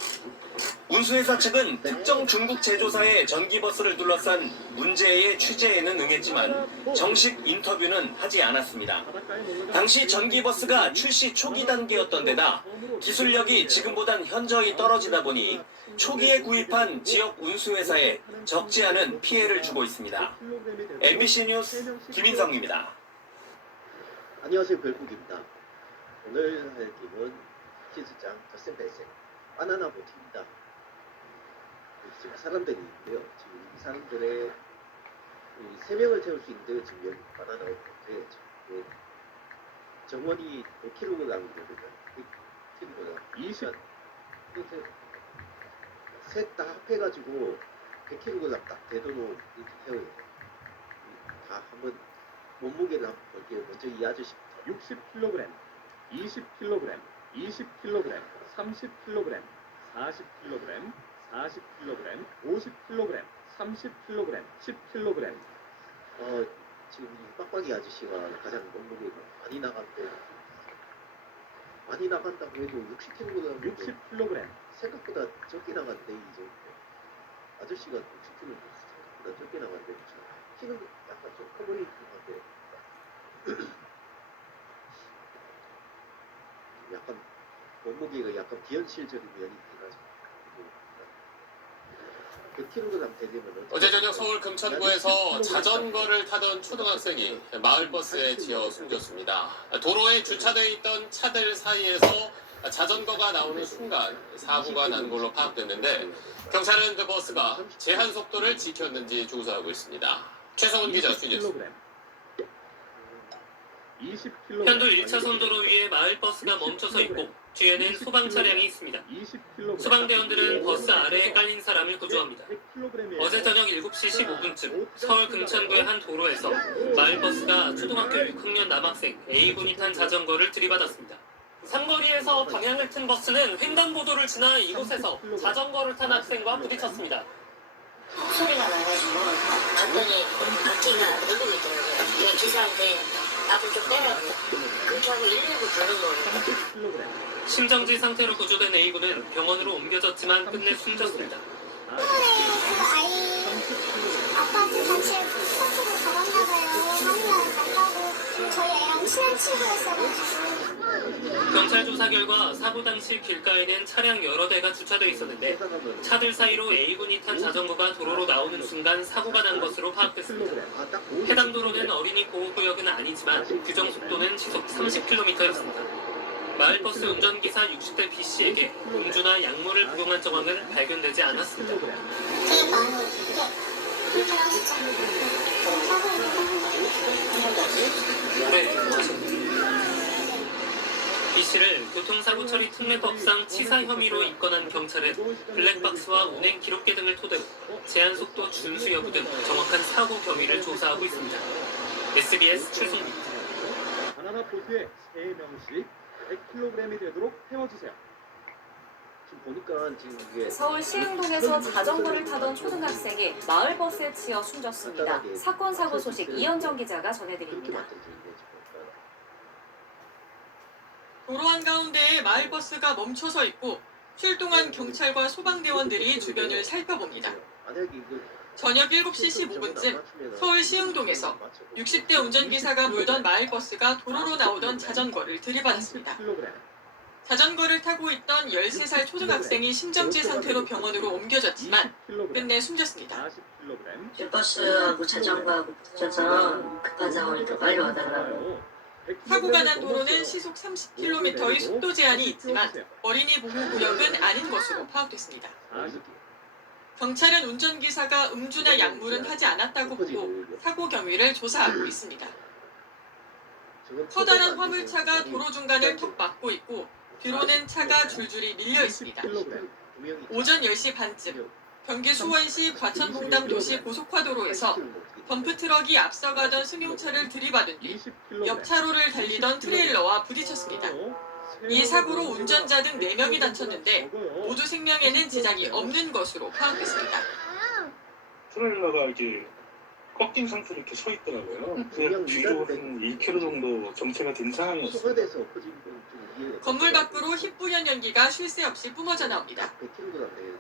운수회사 측은 특정 중국 제조사의 전기버스를 둘러싼 문제의 취재에는 응했지만 정식 인터뷰는 하지 않았습니다. 당시 전기버스가 출시 초기 단계였던 데다 기술력이 지금보단 현저히 떨어지다 보니 초기에 구입한 지역 운수회사에 적지 않은 피해를 주고 있습니다. MBC 뉴스 김인성입니다. 안녕하세요, 별국입니다. 오늘 할 게임은 키즈장 덧셈 뺄셈 바나나 보트입니다. 지금 사람들이 있는데요. 지금 이 사람들의 3명을 태울 수 있는데 지금 여기 바나나 보트에 정원이 5kg이거든요. 100kg. 20. 셋 다 합해가지고 100kg 딱 되도록 이렇게 태워요. 다 한번 몸무게를 한번 볼게요. 먼저 이 아저씨 60kg, 20kg, 20kg, 30kg, 40kg, 40kg, 50kg, 30kg, 10kg. 지금 이 빡빡이 아저씨가 가장 몸무게가 많이 나간다고 해도 60kg, 60kg, 생각보다 적게 나간대. 이제 아저씨가 60kg 생각보다 적게 나간대. 키는 약간 좀 커 보이긴 한데 약간 몸무게가 약간 비현실적인 면이 있긴 하죠. 100kg 되려면 어제 저녁 서울 금천구에서 자전거를 타던 초등학생이 마을버스에 지어 숨졌습니다. 도로에 주차되어 있던 차들 사이에서 자전거가 나오는 순간 사고가 난 걸로 파악됐는데 경찰은 그 버스가 제한 속도를 지켰는지 조사하고 있습니다. 최성훈 기자 수진수. 현도 1차선 도로 위에 마을버스가 멈춰서 있고 뒤에는 소방 차량이 있습니다. 소방대원들은 버스 아래에 깔린 사람을 구조합니다. 어제 저녁 7시 15분쯤 서울 금천구의 한 도로에서 마을버스가 초등학교 6학년 남학생 A군이 탄 자전거를 들이받았습니다. 삼거리에서 방향을 튼 버스는 횡단보도를 지나 이곳에서 자전거를 탄 학생과 부딪혔습니다. 소리가 나가지고 봤더니 바퀴가 내리고 있더라고요. 그냥 기사한테 앞을 좀 때려서 그렇게 하고 119 부른 거예요. 심정지 상태로 구조된 A군은 병원으로 옮겨졌지만 끝내 숨졌습니다. 아이 아빠한테 같이 스타트로 가봤나 봐요. 한국에 간다고 저희 애랑 친한 친구였어가지고. 경찰 경찰 조사 결과 사고 당시 길가에는 차량 여러 대가 주차돼 있었는데 차들 사이로 A군이 탄 자전거가 도로로 나오는 순간 사고가 난 것으로 파악됐습니다. 해당 도로는 어린이 보호구역은 아니지만 규정 속도는 시속 30km였습니다. 마을버스 운전기사 60대 B씨에게 음주나 약물을 복용한 정황은 발견되지 않았습니다. B씨를 교통사고 처리 특례법상 치사 혐의로 입건한 경찰은 블랙박스와 운행 기록계 등을 토대로 제한속도 준수 여부 등 정확한 사고 경위를 조사하고 있습니다. SBS 최송입니다. 바나나 보트에 3명씩 100kg이 되도록 태워주세요. 지금 보니까 지금 이게 서울 시흥동에서 자전거를 타던 초등학생이 마을버스에 치여 숨졌습니다. 사건 사고 소식 이현정 기자가 전해드립니다. 도로 한가운데에 마을버스가 멈춰서 있고 출동한 경찰과 소방대원들이 주변을 살펴봅니다. 저녁 7시 15분쯤 서울 시흥동에서 60대 운전기사가 몰던 마을버스가 도로로 나오던 자전거를 들이받았습니다. 자전거를 타고 있던 13살 초등학생이 심정지 상태로 병원으로 옮겨졌지만 끝내 숨졌습니다. 버스하고 자전거하고 붙어서 급한 상황이 더 빨리 와달라고. 사고가 난 도로는 시속 30km의 속도 제한이 있지만 어린이 보호구역은 아닌 것으로 파악됐습니다. 경찰은 운전기사가 음주나 약물은 하지 않았다고 보고 사고 경위를 조사하고 있습니다. 커다란 화물차가 도로 중간을 턱 막고 있고 뒤로는 차가 줄줄이 밀려 있습니다. 오전 10시 반쯤 경기 수원시 과천봉담 도시 고속화도로에서 덤프트럭이 앞서가던 승용차를 들이받은 뒤 옆 차로를 달리던 트레일러와 부딪혔습니다. 이 사고로 운전자 등 4명이 다쳤는데 모두 생명에는 지장이 없는 것으로 파악됐습니다. 트레일러가 이제 꺾인 상태로 이렇게 서 있더라고요. 그냥 뒤로 한 2km 정도 정체가 된 상황이었어요. 건물 밖으로 희뿌연 연기가 쉴 새 없이 뿜어져 나옵니다.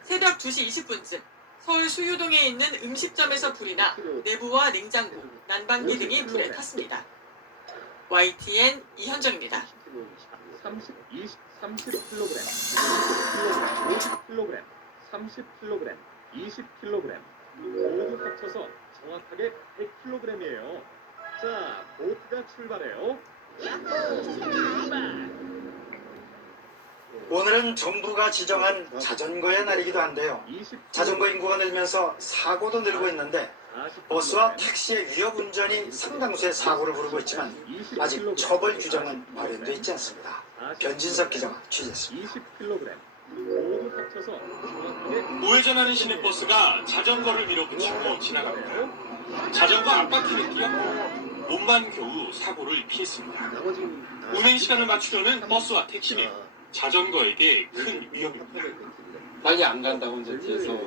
새벽 2시 20분쯤 서울 수유동에 있는 음식점에서 불이 나 내부와 냉장고, 난방기 등이 불에 탔습니다. YTN 이현정입니다. 30kg, 50kg, 30kg, 20kg 모두 합쳐서 정확하게 100kg이에요. 자, 보트가 출발해요. 오늘은 정부가 지정한 자전거의 날이기도 한데요. 자전거 인구가 늘면서 사고도 늘고 있는데 버스와 택시의 위협 운전이 상당수의 사고를 부르고 있지만 아직 처벌 규정은 마련되어 있지 않습니다. 변진석 기자가 취재했습니다. 20kg 모두 합쳐서 정확하게 우회전하는 시내버스가 자전거를 밀어붙이고 지나갑니다. 자전거 앞바퀴를 띄었고 몸만 겨우 사고를 피했습니다. 운행 시간을 맞추려는 버스와 택시는 자전거에게 큰 위협입니다. 빨리 안 간다고 이제 뒤에서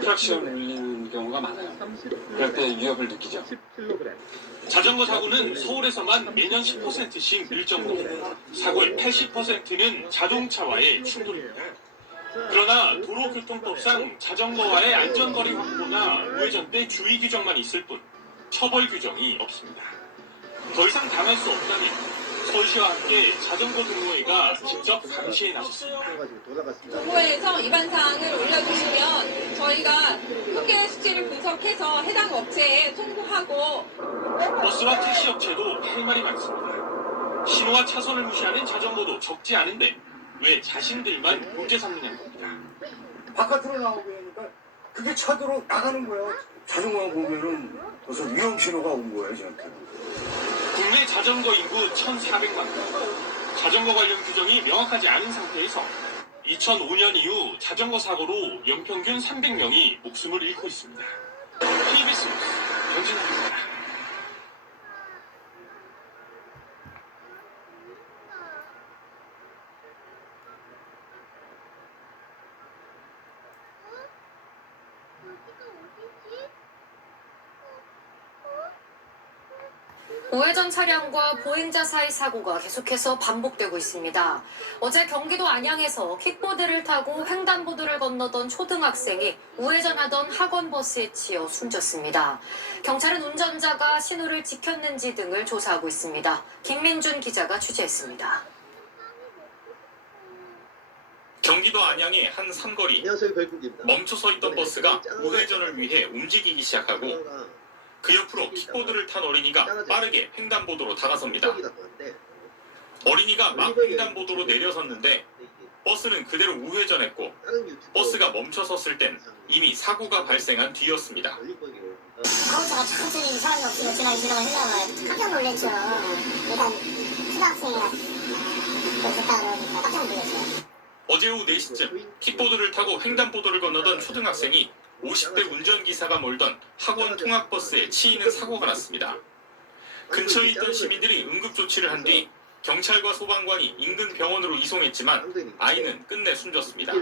트랙션 울리는 경우가 많아요. 그럴 때 위협을 느끼죠. 자전거 사고는 서울에서만 매년 10%씩 늘 정도로 사고의 80%는 자동차와의 충돌입니다. 그러나 도로교통법상 자전거와의 안전거리 확보나 우회전 때 주의 규정만 있을 뿐 처벌 규정이 없습니다. 더 이상 당할 수 없다면 서울시와 함께 자전거 등록회가 직접 감시에 나섰습니다. 정부에서 위반 사항을 올려주시면 저희가 통계 수치를 분석해서 해당 업체에 통보하고 버스와 택시 업체도 할 말이 많습니다. 신호와 차선을 무시하는 자전거도 적지 않은데 왜 자신들만 문제 삼느냐는 겁니다. 바깥으로 나오니까 그게 차도로 나가는 거야. 자전거 보면은 무슨 위험 신호가 온 거예요, 저한테. 국내 자전거 인구 1,400만 명. 자전거 관련 규정이 명확하지 않은 상태에서 2005년 이후 자전거 사고로 연평균 300명이 목숨을 잃고 있습니다. KBS 뉴스 변진욱입니다. 우회전 차량과 보행자 사이 사고가 계속해서 반복되고 있습니다. 어제 경기도 안양에서 킥보드를 타고 횡단보도를 건너던 초등학생이 우회전하던 학원버스에 치여 숨졌습니다. 경찰은 운전자가 신호를 지켰는지 등을 조사하고 있습니다. 김민준 기자가 취재했습니다. 경기도 안양의 한 삼거리. 안녕하세요, 별국입니다. 멈춰서 있던 버스가 우회전을 위해 움직이기 시작하고 그 옆으로 킥보드를 탄 어린이가 빠르게 횡단보도로 다가섭니다. 어린이가 막 횡단보도로 내려섰는데 버스는 그대로 우회전했고 버스가 멈춰 섰을 땐 이미 사고가 발생한 뒤였습니다. 거기서 천천히 사람이 없으면 지나가다가 깜짝 놀랐죠. 일단 초등학생이라 됐다 그러니까 깜짝 놀랐어요. 어제 오후 4시쯤 킥보드를 타고 횡단보도를 건너던 초등학생이 50대 운전기사가 몰던 학원 통학버스에 치이는 사고가 났습니다. 근처에 있던 시민들이 응급조치를 한 뒤 경찰과 소방관이 인근 병원으로 이송했지만 아이는 끝내 숨졌습니다.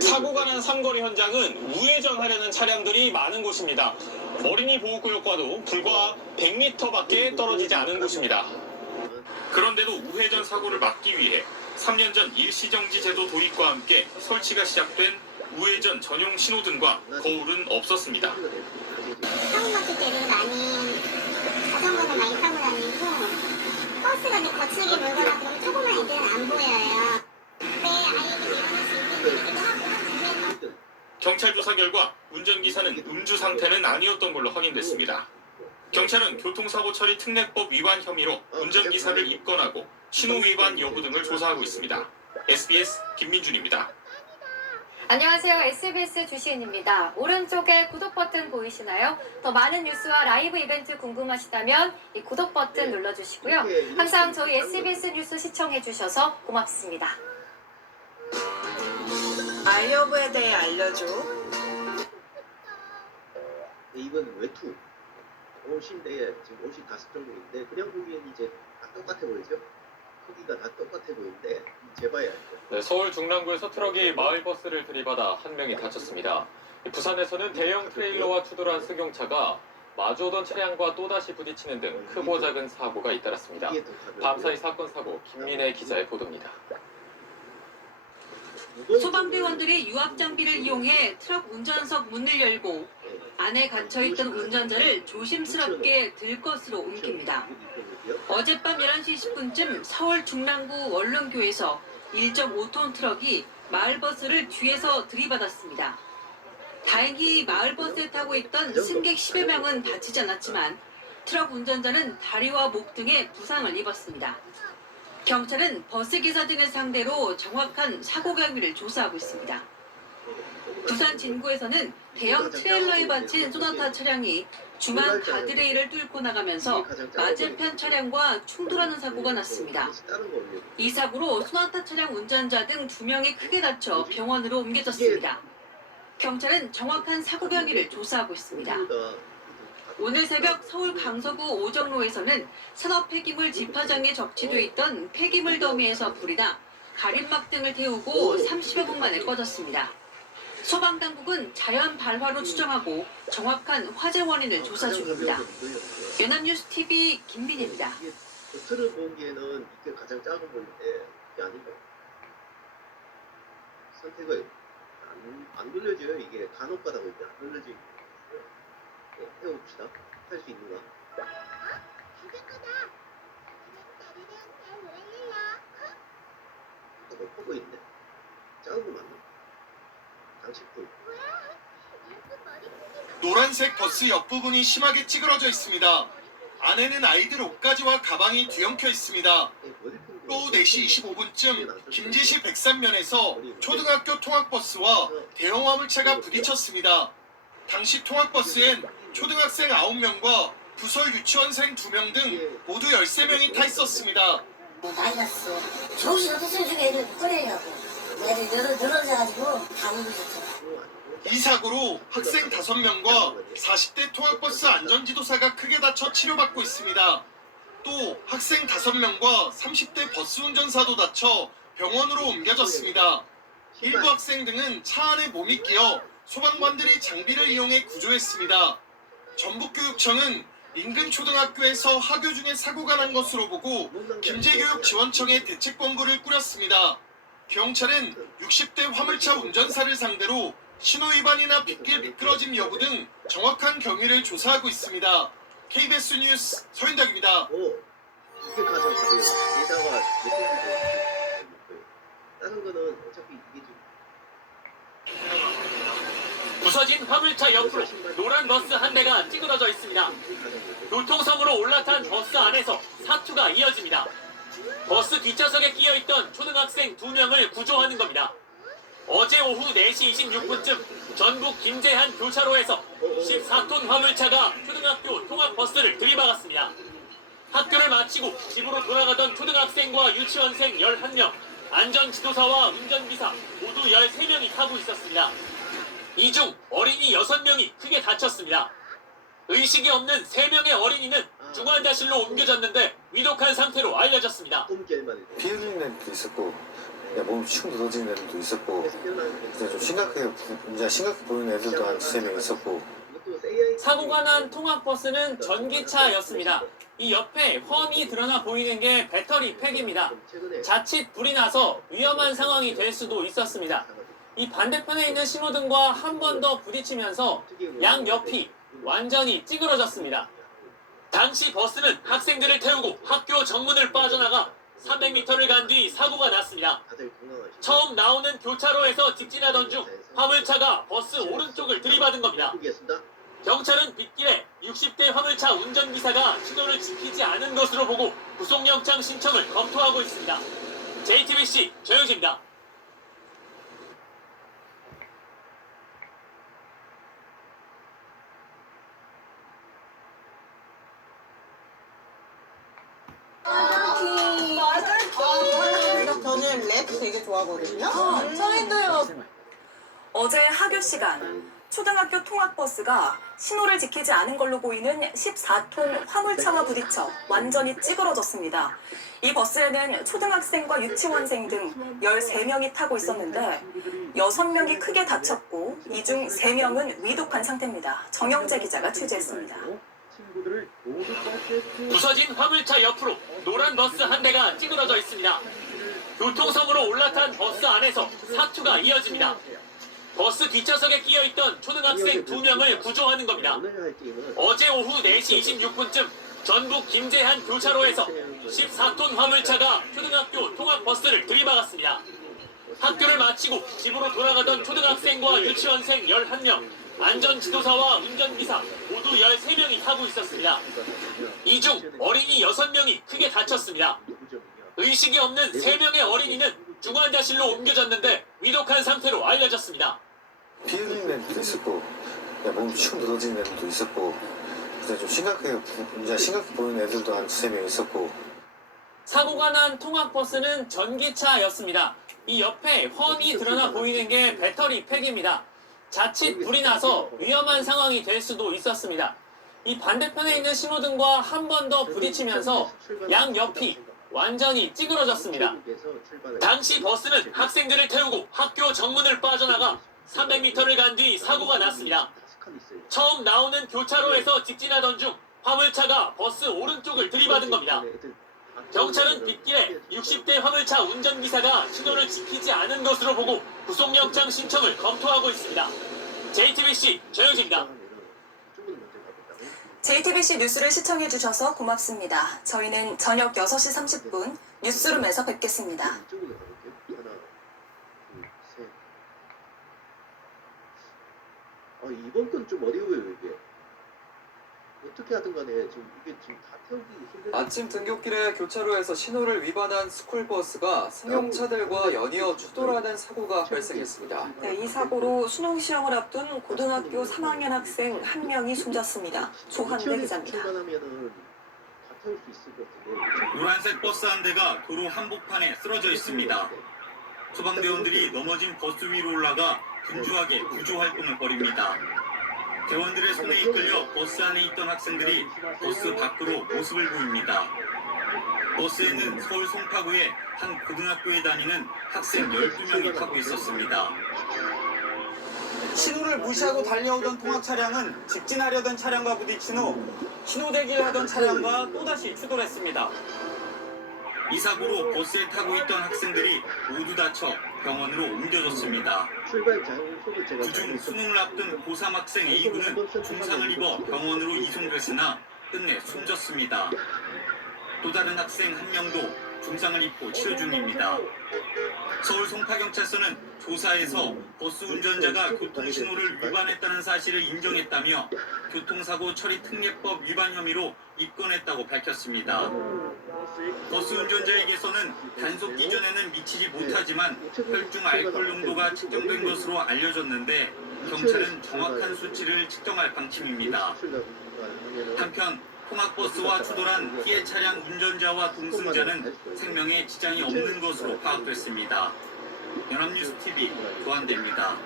사고가 난 삼거리 현장은 우회전하려는 차량들이 많은 곳입니다. 어린이 보호구역과도 불과 100m밖에 떨어지지 않은 곳입니다. 그런데도 우회전 사고를 막기 위해 3년 전 일시정지 제도 도입과 함께 설치가 시작된 우회전 전용 신호등과 거울은 없었습니다. 사고 났을 때는 많이 자전거를 많이 타고 다니고 버스가 거칠게 몰거나 그러면 조그만 애들은 안 보여요. 내 아이들이 일어날 수 있는 일이기도 하고. 경찰 조사 결과 운전기사는 음주 상태는 아니었던 걸로 확인됐습니다. 경찰은 교통사고 처리 특례법 위반 혐의로 운전기사를 입건하고 신호 위반 여부 등을 조사하고 있습니다. SBS 김민준입니다. 안녕하세요. SBS 주시은입니다. 오른쪽에 구독 버튼 보이시나요? 더 많은 뉴스와 라이브 이벤트 궁금하시다면 이 구독 버튼 눌러주시고요. 항상 저희 SBS 뉴스 시청해주셔서 고맙습니다. 아이러브에 대해 알려줘. 이번 외투 옷인데 지금 옷이 5 정도인데 그냥 보기엔 이제 다 똑같아 보이죠? 크기가 다 똑같아 보이는데 재봐야 알죠. 네, 서울 중랑구에서 트럭이 마을버스를 들이받아 한 명이 다쳤습니다. 부산에서는 대형 트레일러와 추돌한 승용차가 마주오던 차량과 또다시 부딪히는 등 크고 작은 사고가 잇따랐습니다. 밤사이 사건 사고 김민혜 기자의 보도입니다. 소방대원들이 유압 장비를 이용해 트럭 운전석 문을 열고 안에 갇혀있던 운전자를 조심스럽게 들것으로 옮깁니다. 어젯밤 11시 10분쯤 서울 중랑구 원룸교에서 1.5톤 트럭이 마을버스를 뒤에서 들이받았습니다. 다행히 마을버스에 타고 있던 승객 10여 명은 다치지 않았지만 트럭 운전자는 다리와 목 등에 부상을 입었습니다. 경찰은 버스기사 등을 상대로 정확한 사고 경위를 조사하고 있습니다. 부산 진구에서는 대형 트레일러에 받친 소나타 차량이 중앙 가드레일을 뚫고 나가면서 맞은편 차량과 충돌하는 사고가 났습니다. 이 사고로 소나타 차량 운전자 등 2명이 크게 다쳐 병원으로 옮겨졌습니다. 경찰은 정확한 사고 경위를 조사하고 있습니다. 오늘 새벽 서울 강서구 오정로에서는 산업 폐기물 집화장에 적치돼 있던 폐기물 더미에서 불이 나 가림막 등을 태우고 30여 분 만에 꺼졌습니다. 소방당국은 자연 발화로 추정하고 정확한 화재 원인을 조사 중입니다. 연합뉴스 TV 김민혜입니다. 버스를 보기에는 이게 가장 작은 보이는데 이게 아닌가? 선택을 안 눌려져요. 이게 간혹 가다 보니까 안 눌려지고. 네, 해봅시다. 할 수 있는가? 못 보고 있네. 작은 거 맞나? 장식품. 노란색 버스 옆부분이 심하게 찌그러져 있습니다. 안에는 아이들 옷가지와 가방이 뒤엉켜 있습니다. 또 4시 25분쯤 김제시 백산면에서 초등학교 통학버스와 대형 화물차가 부딪혔습니다. 당시 통학버스엔 초등학생 9명과 부설 유치원생 2명 등 모두 13명이 타 있었습니다. 나이갔어. 정신 없었어요. 중에 애들 꺼내려고. 애들 늘어져가지고 다 울어졌죠. 이 사고로 학생 5명과 40대 통학버스 안전지도사가 크게 다쳐 치료받고 있습니다. 또 학생 5명과 30대 버스 운전사도 다쳐 병원으로 옮겨졌습니다. 일부 학생 등은 차 안에 몸이 끼어 소방관들이 장비를 이용해 구조했습니다. 전북교육청은 인근 초등학교에서 하교 중에 사고가 난 것으로 보고 김제교육지원청에 대책본부를 꾸렸습니다. 경찰은 60대 화물차 운전사를 상대로 신호위반이나 빗길 미끄러짐 여부 등 정확한 경위를 조사하고 있습니다. KBS 뉴스 서윤덕입니다. 이게 가장 가벼워요. 얘다가 다른 거는 어차피 이게 좀 부서진 화물차 옆으로 노란 버스 한 대가 찌그러져 있습니다. 교통섬으로 올라탄 버스 안에서 사투가 이어집니다. 버스 뒷좌석에 끼어있던 초등학생 2명을 구조하는 겁니다. 어제 오후 4시 26분쯤 전북 김제한 교차로에서 14톤 화물차가 초등학교 통학버스를 들이박았습니다. 학교를 마치고 집으로 돌아가던 초등학생과 유치원생 11명, 안전지도사와 운전기사 모두 13명이 타고 있었습니다. 이 중 어린이 6명이 크게 다쳤습니다. 의식이 없는 3명의 어린이는 중환자실로 옮겨졌는데 위독한 상태로 알려졌습니다. 피 흘리는 애들도 있었고 몸이 축 늘어지는 애들도 있었고 좀 심각해 보이는 애들도 한 2-3명 있었고. 사고가 난 통학버스는 전기차였습니다. 이 옆에 훤히 드러나 보이는 게 배터리 팩입니다. 자칫 불이 나서 위험한 상황이 될 수도 있었습니다. 이 반대편에 있는 신호등과 한 번 더 부딪히면서 양옆이 완전히 찌그러졌습니다. 당시 버스는 학생들을 태우고 학교 정문을 빠져나가 300m를 간 뒤 사고가 났습니다. 처음 나오는 교차로에서 직진하던 중 화물차가 버스 오른쪽을 들이받은 겁니다. 경찰은 빗길에 60대 화물차 운전기사가 신호를 지키지 않은 것으로 보고 구속영장 신청을 검토하고 있습니다. JTBC 조영진입니다. 저는 랩 되게 좋아하거든요. 저희도요. 어제 학교 시간 초등학교 통학버스가 신호를 지키지 않은 걸로 보이는 14톤 화물차와 부딪혀 완전히 찌그러졌습니다. 이 버스에는 초등학생과 유치원생 등 13명이 타고 있었는데 6명이 크게 다쳤고 이 중 3명은 위독한 상태입니다. 정영재 기자가 취재했습니다. 부서진 화물차 옆으로 노란 버스 한 대가 찌그러져 있습니다. 교통섬으로 올라탄 버스 안에서 사투가 이어집니다. 버스 뒷좌석에 끼어있던 초등학생 2명을 구조하는 겁니다. 어제 오후 4시 26분쯤 전북 김제한 교차로에서 14톤 화물차가 초등학교 통학버스를 들이박았습니다. 학교를 마치고 집으로 돌아가던 초등학생과 유치원생 11명, 안전지도사와 운전기사 모두 13명이 타고 있었습니다. 이 중 어린이 6명이 크게 다쳤습니다. 의식이 없는 3명의 어린이는 중환자실로 옮겨졌는데 위독한 상태로 알려졌습니다. 피 흘리는 애들도 있었고 몸이 축 늘어지는 애들도 있었고 좀 심각해 보이는 애들도 한 2-3명 있었고. 사고가 난 통학버스는 전기차였습니다. 이 옆에 훤히 드러나 보이는 게 배터리 팩입니다. 자칫 불이 나서 위험한 상황이 될 수도 있었습니다. 이 반대편에 있는 신호등과 한 번 더 부딪히면서 양옆이 완전히 찌그러졌습니다. 당시 버스는 학생들을 태우고 학교 정문을 빠져나가 300m를 간 뒤 사고가 났습니다. 처음 나오는 교차로에서 직진하던 중 화물차가 버스 오른쪽을 들이받은 겁니다. 경찰은 빗길에 60대 화물차 운전기사가 신호를 지키지 않은 것으로 보고 구속영장 신청을 검토하고 있습니다. JTBC 조영진입니다. JTBC 뉴스를 시청해주셔서 고맙습니다. 저희는 저녁 6시 30분 뉴스룸에서 뵙겠습니다. 이번 건 좀 어려워요 이게. 어떻게 하든 간에 이게 지금 다 태우기 힘들어요. 아침 등굣길에 교차로에서 신호를 위반한 스쿨버스가 승용차들과 연이어 추돌하는 사고가 발생했습니다. 네, 이 사고로 수능시험을 앞둔 고등학교 3학년 학생 1명이 숨졌습니다. 조한대 기자입니다. 노란색 버스 한 대가 도로 한복판에 쓰러져 있습니다. 소방대원들이 넘어진 버스 위로 올라가 분주하게 구조 활동을 벌입니다. 대원들의 손에 이끌려 버스 안에 있던 학생들이 버스 밖으로 모습을 보입니다. 버스에는 서울 송파구의 한 고등학교에 다니는 학생 12명이 타고 있었습니다. 신호를 무시하고 달려오던 통학 차량은 직진하려던 차량과 부딪힌 후 신호 대기를 하던 차량과 또다시 추돌했습니다. 이 사고로 버스에 타고 있던 학생들이 모두 다쳐 병원으로 옮겨졌습니다. 그중 수능을 앞둔 고3 학생 A군은 중상을 입어 병원으로 이송됐으나 끝내 숨졌습니다. 또 다른 학생 한 명도 중상을 입고 치료 중입니다. 서울 송파경찰서는 조사에서 버스 운전자가 교통신호를 위반했다는 사실을 인정했다며 교통사고 처리 특례법 위반 혐의로 입건했다고 밝혔습니다. 버스 운전자에게서는 단속 기준에는 미치지 못하지만 혈중 알코올 농도가 측정된 것으로 알려졌는데 경찰은 정확한 수치를 측정할 방침입니다. 한편 통학버스와 추돌한 피해 차량 운전자와 동승자는 생명에 지장이 없는 것으로 파악됐습니다. 연합뉴스TV 조한대입니다.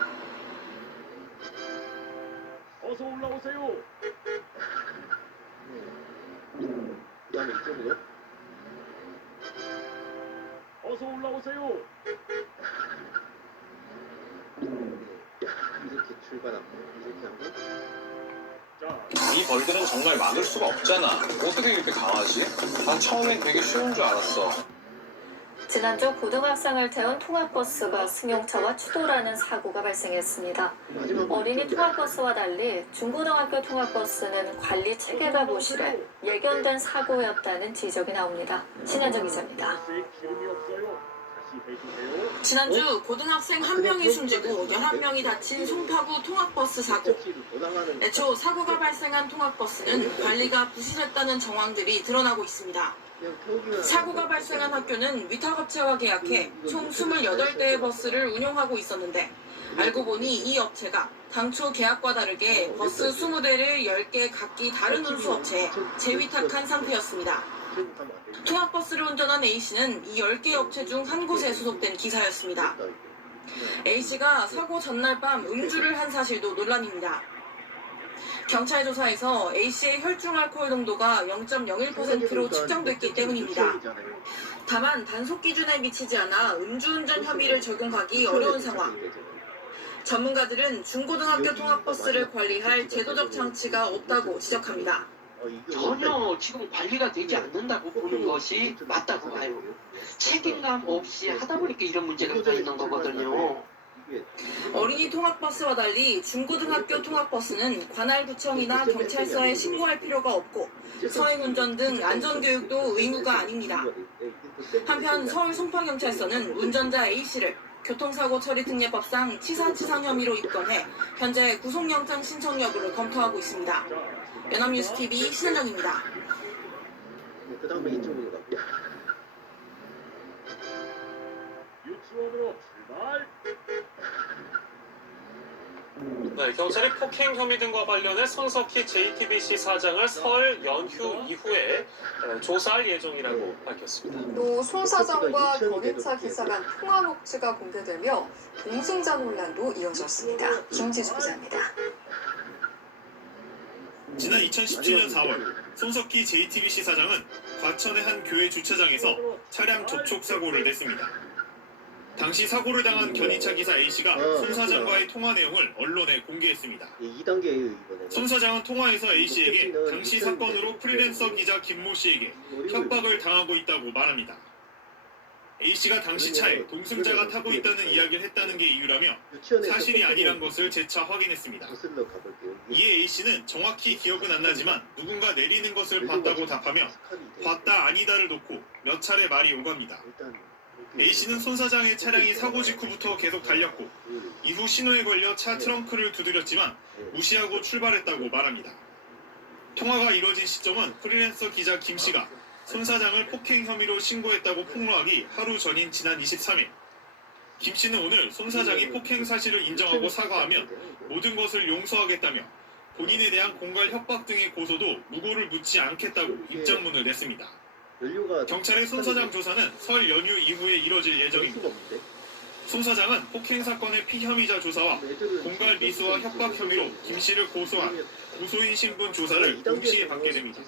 어서 올라오세요. 그다음에 이쪽으로. 어서 올라오세요. 이렇게 출발하고 이렇게 하고. 이 벌들은 정말 막을 수가 없잖아. 어떻게 이렇게 강하지? 난 처음엔 되게 쉬운 줄 알았어. 지난주 고등학생을 태운 통학버스가 승용차와 추돌하는 사고가 발생했습니다. 어린이 통학버스와 달리 중고등학교 통학버스는 관리 체계가 부실해 예견된 사고였다는 지적이 나옵니다. 신현정 기자입니다. 지난주 고등학생 1명이 숨지고 11명이 다친 송파구 통학버스 사고. 애초 사고가 발생한 통학버스는 관리가 부실했다는 정황들이 드러나고 있습니다. 사고가 발생한 학교는 위탁업체와 계약해 총 28대의 버스를 운용하고 있었는데 알고 보니 이 업체가 당초 계약과 다르게 버스 20대를 10개 각기 다른 운수업체에 재위탁한 상태였습니다. 통학버스를 운전한 A씨는 이 10개 업체 중 한 곳에 소속된 기사였습니다. A씨가 사고 전날 밤 음주를 한 사실도 논란입니다. 경찰 조사에서 A씨의 혈중 알코올 농도가 0.01%로 측정됐기 때문입니다. 다만 단속 기준에 미치지 않아 음주운전 혐의를 적용하기 어려운 상황. 전문가들은 중고등학교 통학버스를 관리할 제도적 장치가 없다고 지적합니다. 전혀 지금 관리가 되지 않는다고 보는 것이 맞다고 봐요. 책임감 없이 하다 보니까 이런 문제가 있는 거거든요. 어린이 통학버스와 달리 중고등학교 통학버스는 관할구청이나 경찰서에 신고할 필요가 없고 서행운전 등 안전교육도 의무가 아닙니다. 한편 서울 송파경찰서는 운전자 A씨를 교통사고 처리 특례법상 치사치상 혐의로 입건해 현재 구속영장 신청 여부를 검토하고 있습니다. 연합뉴스TV 신현정입니다. 그 다음에 이쪽으로 가고요. 유치원으로 출발. 네, 경찰이 폭행 혐의 등과 관련해 손석희 JTBC 사장을 설 연휴 이후에 조사할 예정이라고 밝혔습니다. 또 손 사장과 견인차 기사 간 통화 녹취가 공개되며 동승자 논란도 이어졌습니다. 김지수 기자입니다. 지난 2017년 4월 손석희 JTBC 사장은 과천의 한 교회 주차장에서 차량 접촉 사고를 냈습니다. 당시 사고를 당한 견인차 기사 A씨가 손 사장과의 통화 내용을 언론에 공개했습니다. 2단계예요, 이번에. 손 사장은 통화에서 A씨에게 당시 사건으로 프리랜서 기자 김모 씨에게 협박을 당하고 있다고 말합니다. A씨가 당시 차에 동승자가 타고 있다는 이야기를 했다는 게 이유라며 사실이 아니란 것을 재차 확인했습니다. 이에 A씨는 정확히 기억은 안 나지만 누군가 내리는 것을 봤다고 답하며 봤다 아니다를 놓고 몇 차례 말이 오갑니다. A씨는 손 사장의 차량이 사고 직후부터 계속 달렸고 이후 신호에 걸려 차 트렁크를 두드렸지만 무시하고 출발했다고 말합니다. 통화가 이뤄진 시점은 프리랜서 기자 김 씨가 손 사장을 폭행 혐의로 신고했다고 폭로하기 하루 전인 지난 23일. 김 씨는 오늘 손 사장이 폭행 사실을 인정하고 사과하면 모든 것을 용서하겠다며 본인에 대한 공갈 협박 등의 고소도 무고를 묻지 않겠다고 입장문을 냈습니다. 경찰의 손 사장 조사는 설 연휴 이후에 이뤄질 예정입니다. 손 사장은 폭행 사건의 피혐의자 조사와 공갈 미수와 협박 혐의로 김 씨를 고소한 무소인 신분 조사를 동시에 받게 됩니다.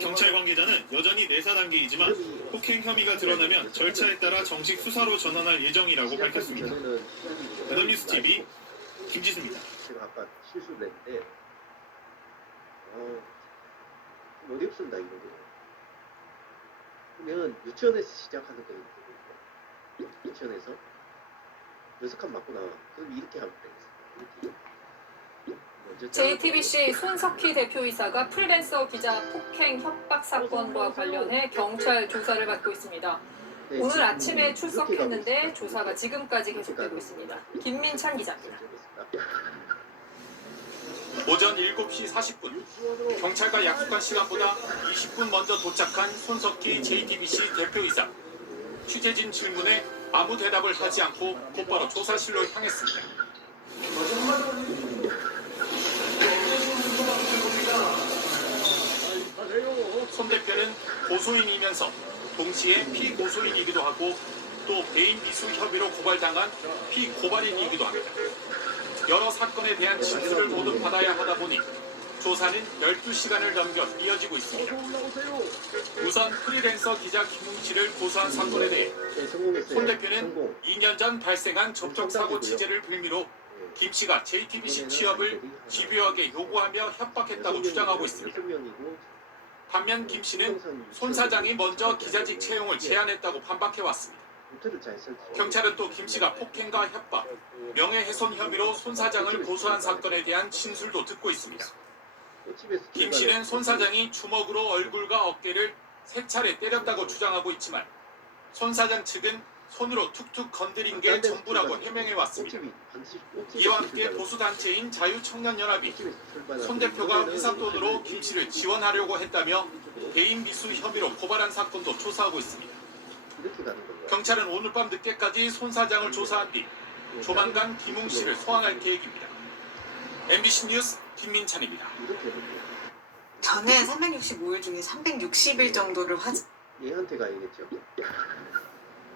경찰 관계자는 여전히 내사 단계이지만 폭행 혐의가 드러나면 절차에 따라 정식 수사로 전환할 예정이라고 밝혔습니다. 연합뉴스TV 김지수입니다. 제가 아까 실수를 했는데 어렵습니다, 이거. 그러면 유치원에서 시작하는 거예요. 유치원에서 6칸 맞고 나와. 그럼 이렇게 하면 되겠어. 이렇게. JTBC 손석희 대표이사가 프리랜서 기자 폭행 협박 사건과 관련해 경찰 조사를 받고 있습니다. 오늘 아침에 출석했는데 조사가 지금까지 계속되고 있습니다. 김민찬 기자입니다. 오전 7시 40분 경찰과 약속한 시간보다 20분 먼저 도착한 손석희 JTBC 대표이사. 취재진 질문에 아무 대답을 하지 않고 곧바로 조사실로 향했습니다. 손 대표는 고소인이면서 동시에 피고소인이기도 하고 또 배임 미수 혐의로 고발당한 피고발인이기도 합니다. 여러 사건에 대한 진술을 모두 받아야 하다 보니 조사는 12시간을 넘겨 이어지고 있습니다. 우선 프리랜서 기자 김웅 씨를 고소한 사건에 대해 손 대표는 2년 전 발생한 접촉사고 취재를 빌미로 김 씨가 JTBC 취업을 집요하게 요구하며 협박했다고 주장하고 있습니다. 반면 김 씨는 손 사장이 먼저 기자직 채용을 제안했다고 반박해왔습니다. 경찰은 또 김 씨가 폭행과 협박, 명예훼손 혐의로 손 사장을 고소한 사건에 대한 진술도 듣고 있습니다. 김 씨는 손 사장이 주먹으로 얼굴과 어깨를 3차례 때렸다고 주장하고 있지만 손 사장 측은 손으로 툭툭 건드린 게 전부라고 해명해왔습니다. 이와 함께 보수단체인 자유청년연합이 손 대표가 회사 돈으로 김 씨를 지원하려고 했다며 배임 미수 혐의로 고발한 사건도 조사하고 있습니다. 경찰은 오늘 밤 늦게까지 손 사장을 조사한 뒤 조만간 김웅 씨를 소환할 계획입니다. MBC 뉴스 김민찬입니다. 전에 365일 중에 360일 정도를 얘한테 가야겠죠.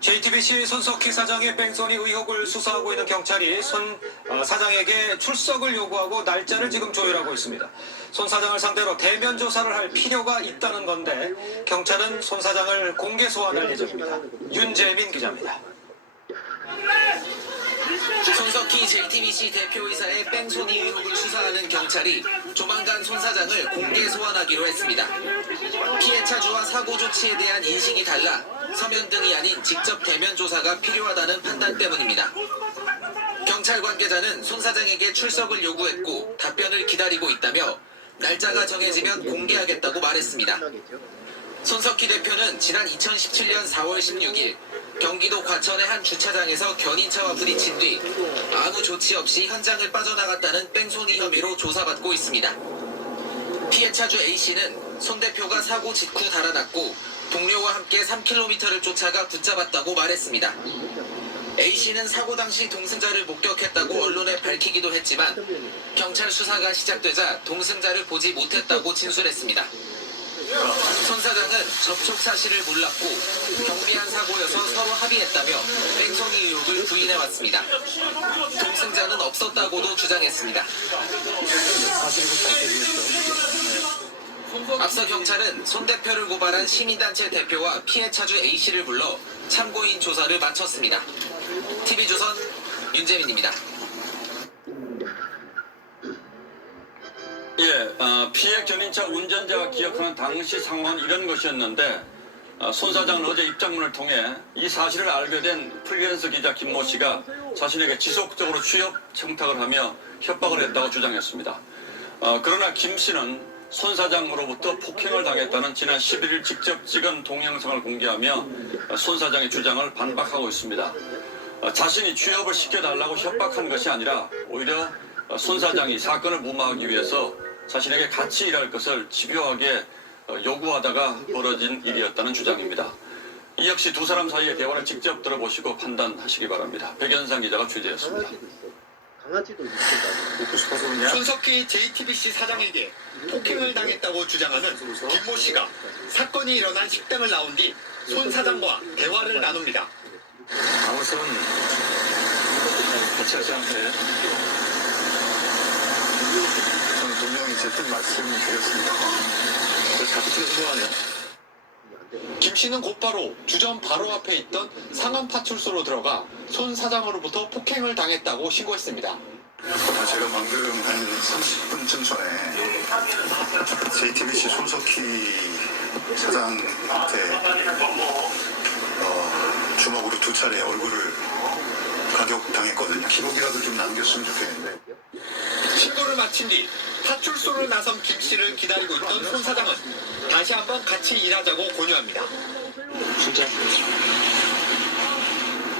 JTBC 손석희 사장의 뺑소니 의혹을 수사하고 있는 경찰이 손 사장에게 출석을 요구하고 날짜를 지금 조율하고 있습니다. 손 사장을 상대로 대면 조사를 할 필요가 있다는 건데 경찰은 손 사장을 공개 소환할 예정입니다. 윤재민 기자입니다. 손석희 JTBC 대표이사의 뺑소니 의혹을 수사하는 경찰이 조만간 손 사장을 공개 소환하기로 했습니다. 피해 차주와 사고 조치에 대한 인식이 달라 서면 등이 아닌 직접 대면 조사가 필요하다는 판단 때문입니다. 경찰 관계자는 손 사장에게 출석을 요구했고 답변을 기다리고 있다며 날짜가 정해지면 공개하겠다고 말했습니다. 손석희 대표는 지난 2017년 4월 16일 경기도 과천의 한 주차장에서 견인차와 부딪힌 뒤 아무 조치 없이 현장을 빠져나갔다는 뺑소니 혐의로 조사받고 있습니다. 피해 차주 A씨는 손 대표가 사고 직후 달아났고 동료와 함께 3km를 쫓아가 붙잡았다고 말했습니다. A씨는 사고 당시 동승자를 목격했다고 언론에 밝히기도 했지만 경찰 수사가 시작되자 동승자를 보지 못했다고 진술했습니다. 손 사장은 접촉 사실을 몰랐고 경미한 사고여서 서로 합의했다며 뺑소니 의혹을 부인해왔습니다. 동승자는 없었다고도 주장했습니다. 앞서 경찰은 손 대표를 고발한 시민단체 대표와 피해 차주 A씨를 불러 참고인 조사를 마쳤습니다. TV조선 윤재민입니다. 피해 견인차 운전자가 기억하는 당시 상황은 이런 것이었는데 손 사장은 어제 입장문을 통해 이 사실을 알게 된 프리랜서 기자 김모 씨가 자신에게 지속적으로 취업 청탁을 하며 협박을 했다고 주장했습니다. 그러나 김 씨는 손 사장으로부터 폭행을 당했다는 지난 11일 직접 찍은 동영상을 공개하며 손 사장의 주장을 반박하고 있습니다. 자신이 취업을 시켜달라고 협박한 것이 아니라 오히려 손 사장이 사건을 무마하기 위해서 자신에게 같이 일할 것을 집요하게 요구하다가 벌어진 일이었다는 주장입니다. 이 역시 두 사람 사이의 대화를 직접 들어보시고 판단하시기 바랍니다. 백연상 기자가 취재했습니다. 강아지도 손석희 JTBC 사장에게 폭행을 당했다고 주장하는 김모 씨가 사건이 일어난 식당을 나온 뒤 손 사장과 대화를 나눕니다. 아무 손 같이 하지 않게 저는 분명히 제 뜻 말씀드렸습니다. 자꾸 소환해요. 김 씨는 곧바로 주점 바로 앞에 있던 상암 파출소로 들어가 손 사장으로부터 폭행을 당했다고 신고했습니다. 제가 방금 한 30분쯤 전에 JTBC 손석희 사장한테 주먹으로 2차례 얼굴을 가격당했거든요. 기록이라도 좀 남겼으면 좋겠는데. 친구 사고를 마친 뒤 파출소를 나선 김 씨를 기다리고 있던 손 사장은 다시 한번 같이 일하자고 권유합니다. 진짜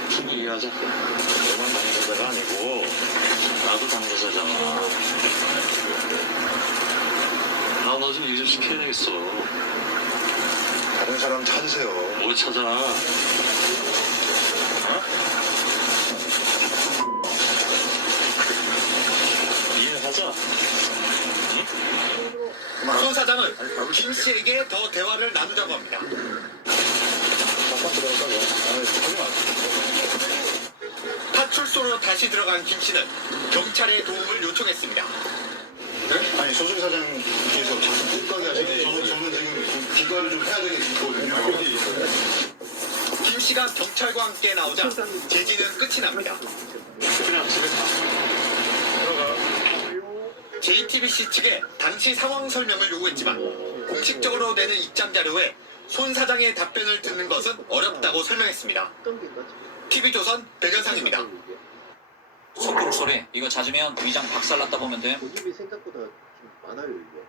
충분히 일하자. 너만 당사자가 아니고 나도 당사자잖아. 너 좀 일 좀 시켜야 되겠어. 다른 사람 찾으세요. 뭘 찾아? 일하자. 손 사장은 김 씨에게 더 대화를 나누자고 합니다. 파출소로 다시 들어간 김 씨는 경찰의 도움을 요청했습니다. 네? 아니 조중 사장께서 자꾸 못 가게 하시니 저는 지금 귀가를 좀 해야 되겠거든요. 김 씨가 경찰과 함께 나오자 제지는 끝이 납니다. 그냥 집에 가. JTBC 측에 당시 상황 설명을 요구했지만 공식적으로 내는 입장 자료에 손 사장의 답변을 듣는 것은 어렵다고 설명했습니다. TV조선 백연상입니다. 소금 소리 이거 잦으면 위장 박살났다 보면 돼. 고집이 생각보다 좀 많아요 이게.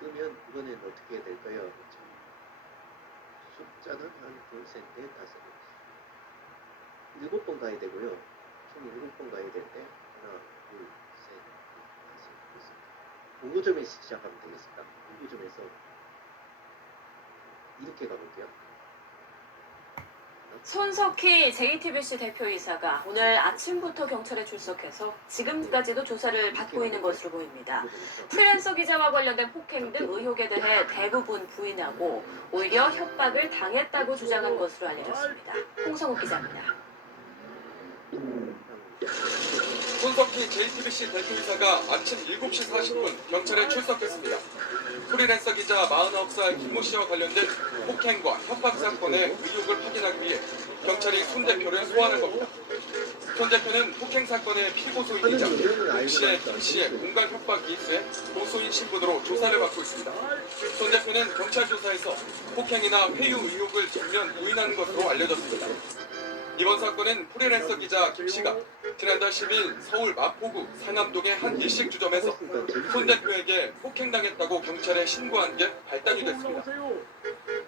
그러면 이번엔 어떻게 해야 될까요? 숫자는 한 둘, 셋, 넷, 다섯, 7번 가야 되고요. 총 7번 가야 되는데 하나, 둘, 셋, 넷, 다섯, 여섯. 공구점에서 시작하면 되겠습니다. 공구점에서 이렇게 가볼게요. 손석희 JTBC 대표이사가 오늘 아침부터 경찰에 출석해서 지금까지도 조사를 받고 있는 것으로 보입니다. 프리랜서 기자와 관련된 폭행 등 의혹에 대해 대부분 부인하고 오히려 협박을 당했다고 주장한 것으로 알려졌습니다. 홍성욱 기자입니다. 손석희 JTBC 대표이사가 아침 7시 40분 경찰에 출석했습니다. 프리랜서 기자 49살 김모 씨와 관련된 폭행과 협박 사건의 의혹을 확인하기 위해 경찰이 손 대표를 소환한 겁니다. 손 대표는 폭행 사건의 피고소인이자 동시에 김 씨의 공갈 협박이 있어 고소인 신분으로 조사를 받고 있습니다. 손 대표는 경찰 조사에서 폭행이나 회유 의혹을 전면 부인하는 것으로 알려졌습니다. 이번 사건은 프리랜서 기자 김 씨가 지난달 10일 서울 마포구 상암동의 한 일식주점에서 손 대표에게 폭행당했다고 경찰에 신고한 게 발단이 됐습니다.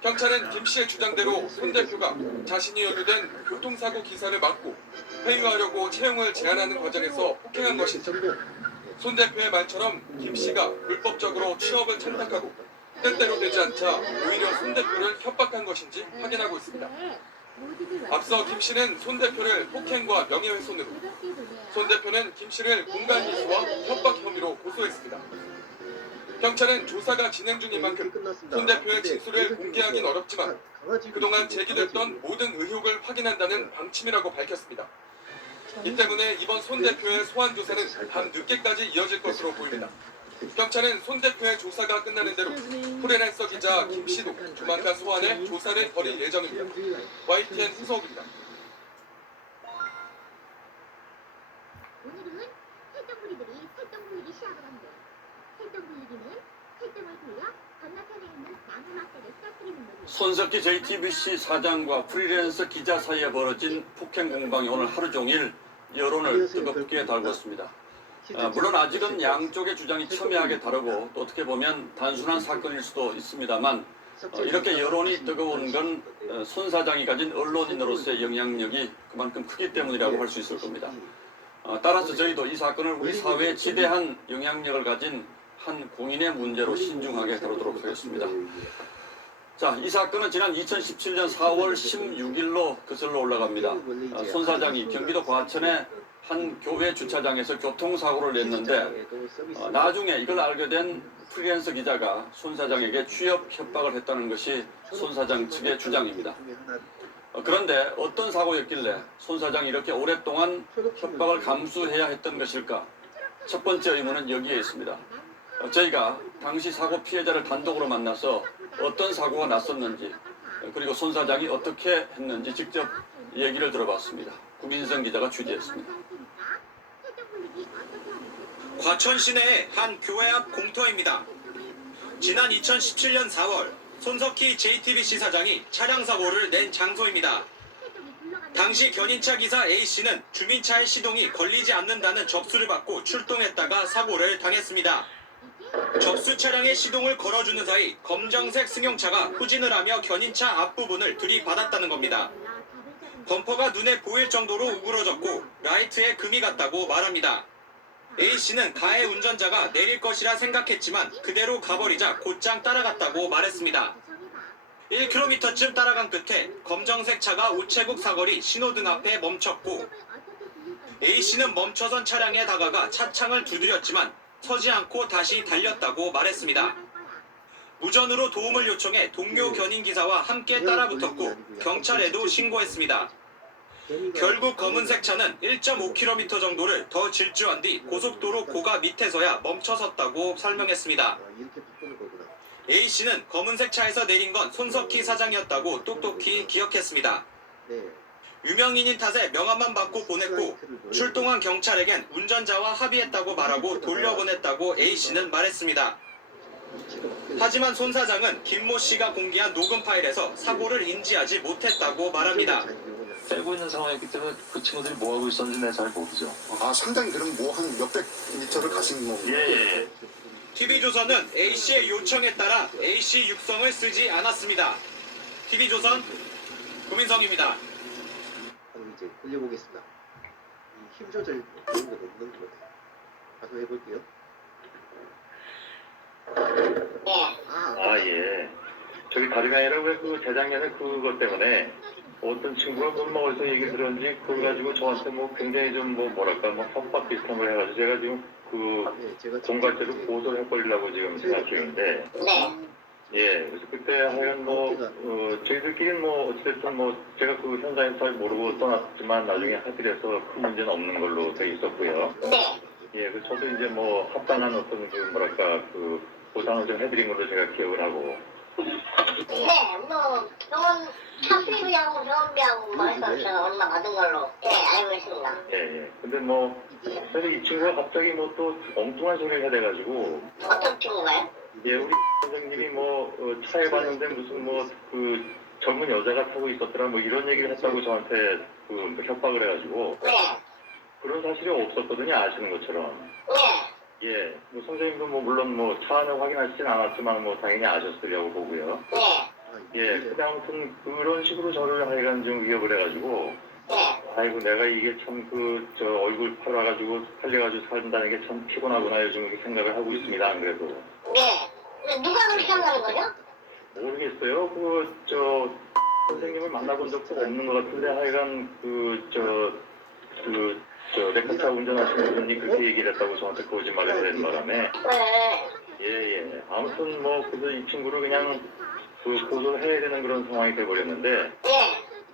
경찰은 김 씨의 주장대로 손 대표가 자신이 연루된 교통사고 기사를 막고 회유하려고 채용을 제안하는 과정에서 폭행한 것인지, 손 대표의 말처럼 김 씨가 불법적으로 취업을 청탁하고 뜻대로 되지 않자 오히려 손 대표를 협박한 것인지 확인하고 있습니다. 앞서 김 씨는 손 대표를 폭행과 명예훼손으로, 손 대표는 김 씨를 공갈미수와 협박 혐의로 고소했습니다. 경찰은 조사가 진행 중인 만큼 손 대표의 진술을 공개하긴 어렵지만 그동안 제기됐던 모든 의혹을 확인한다는 방침이라고 밝혔습니다. 이 때문에 이번 손 대표의 소환 조사는 밤 늦게까지 이어질 것으로 보입니다. 경찰은 손 대표의 조사가 끝나는 대로 프리랜서 기자 김 씨도 조만간 소환해 조사를 벌일 예정입니다. YTN 후석입니다. 오늘은 살덩구리들이 살덩 굴리기 시합을 한대. 살덩 굴리기는 살덩을 굴려 건너편에 있는 나무 막대를 쓰러뜨리는 놀이. 손석희 JTBC 사장과 프리랜서 기자 사이에 벌어진 폭행 공방이 오늘 하루 종일 여론을 뜨겁게 달궜습니다. 물론 아직은 양쪽의 주장이 첨예하게 다르고 또 어떻게 보면 단순한 사건일 수도 있습니다만 이렇게 여론이 뜨거운 건 손 사장이 가진 언론인으로서의 영향력이 그만큼 크기 때문이라고 할 수 있을 겁니다. 따라서 저희도 이 사건을 우리 사회에 지대한 영향력을 가진 한 공인의 문제로 신중하게 다루도록 하겠습니다. 자, 이 사건은 지난 2017년 4월 16일로 거슬러 올라갑니다. 손 사장이 경기도 과천의 한 교회 주차장에서 교통사고를 냈는데 나중에 이걸 알게 된 프리랜서 기자가 손 사장에게 취업 협박을 했다는 것이 손 사장 측의 주장입니다. 그런데 어떤 사고였길래 손 사장이 이렇게 오랫동안 협박을 감수해야 했던 것일까? 첫 번째 의문은 여기에 있습니다. 저희가 당시 사고 피해자를 단독으로 만나서 어떤 사고가 났었는지 그리고 손 사장이 어떻게 했는지 직접 얘기를 들어봤습니다. 구민성 기자가 취재했습니다. 과천 시내의 한 교회 앞 공터입니다. 지난 2017년 4월 손석희 JTBC 사장이 차량 사고를 낸 장소입니다. 당시 견인차 기사 A씨는 주민차의 시동이 걸리지 않는다는 접수를 받고 출동했다가 사고를 당했습니다. 접수 차량의 시동을 걸어주는 사이 검정색 승용차가 후진을 하며 견인차 앞부분을 들이받았다는 겁니다. 범퍼가 눈에 보일 정도로 우그러졌고 라이트에 금이 갔다고 말합니다. A씨는 가해 운전자가 내릴 것이라 생각했지만 그대로 가버리자 곧장 따라갔다고 말했습니다. 1km쯤 따라간 끝에 검정색 차가 우체국 사거리 신호등 앞에 멈췄고 A씨는 멈춰선 차량에 다가가 차창을 두드렸지만 서지 않고 다시 달렸다고 말했습니다. 무전으로 도움을 요청해 동료 견인기사와 함께 따라붙었고 경찰에도 신고했습니다. 결국 검은색 차는 1.5km 정도를 더 질주한 뒤 고속도로 고가 밑에서야 멈춰섰다고 설명했습니다. A씨는 검은색 차에서 내린 건 손석희 사장이었다고 똑똑히 기억했습니다. 유명인인 탓에 명함만 받고 보냈고 출동한 경찰에겐 운전자와 합의했다고 말하고 돌려보냈다고 A씨는 말했습니다. 하지만 손 사장은 김모 씨가 공개한 녹음 파일에서 사고를 인지하지 못했다고 말합니다. 빼고 있는 상황이기 때문에 그 친구들이 뭐 하고 있었는지 내가 잘 모르죠. 아 상당히 그럼 뭐 한 몇백 미터를 가신 거고. 예. TV조선은 A씨의 요청에 따라 A씨 육성을 쓰지 않았습니다. TV조선 고민성입니다. 그럼 이제 돌려보겠습니다. 이 힘 조절 그런 건 없는 거네. 가서 해볼게요. 예. 저기 다리가 아니라 왜 그 재작년에 그것 때문에 어떤 친구가 뭐 어디서 얘기 들었는지 그거 가지고 저한테 뭐 굉장히 좀 뭐랄까 협박 비슷한 걸 해가지고 제가 지금 그 공갈죄로 고소를 해버리려고 지금 생각 중인데. 예, 그래서 그때 하여간 저희들끼리는 어찌됐든 제가 그 현장에서 잘 모르고 떠났지만 나중에 합의돼서 큰 문제는 없는 걸로 돼 있었고요. 예, 그 저도 이제 합당한 어떤 그 보상을 좀 해드린 걸로 제가 기억을 하고. 병원 차수비하고 병원비하고 해서 제가 얼마 받은 걸로 알고 있습니다. 예. 근데 그래서 이 친구가 갑자기 또 엉뚱한 소리를 해대가지고. 어떤 친구가요? 예, 우리 선생님이 차에 봤는데 무슨 그 젊은 여자가 타고 있었더라 이런 얘기를 했다고 저한테 협박을 해가지고. 그런 사실이 없었거든요, 아시는 것처럼. 예, 선생님도 물론 차 안에 확인하시진 않았지만 당연히 아셨으리라고 보고요. 예, 근데 아무튼 그런 식으로 저를 하여간 좀 위협을 해가지고. 아이고 내가 이게 참 얼굴 팔려가지고 산다는 게 참 피곤하구나 요즘 이렇게 생각을 하고 있습니다. 안 그래도. 누가 그렇게 한다는 거죠? 모르겠어요. 선생님을 만나본 적도 없는 것 같은데 하여간 레카차 운전하시는 분이 그렇게 얘기를 했다고 저한테 거짓말을 하는 바람에. 예. 아무튼 그래서 이 친구를 그냥 고소를 해야 되는 그런 상황이 돼버렸는데.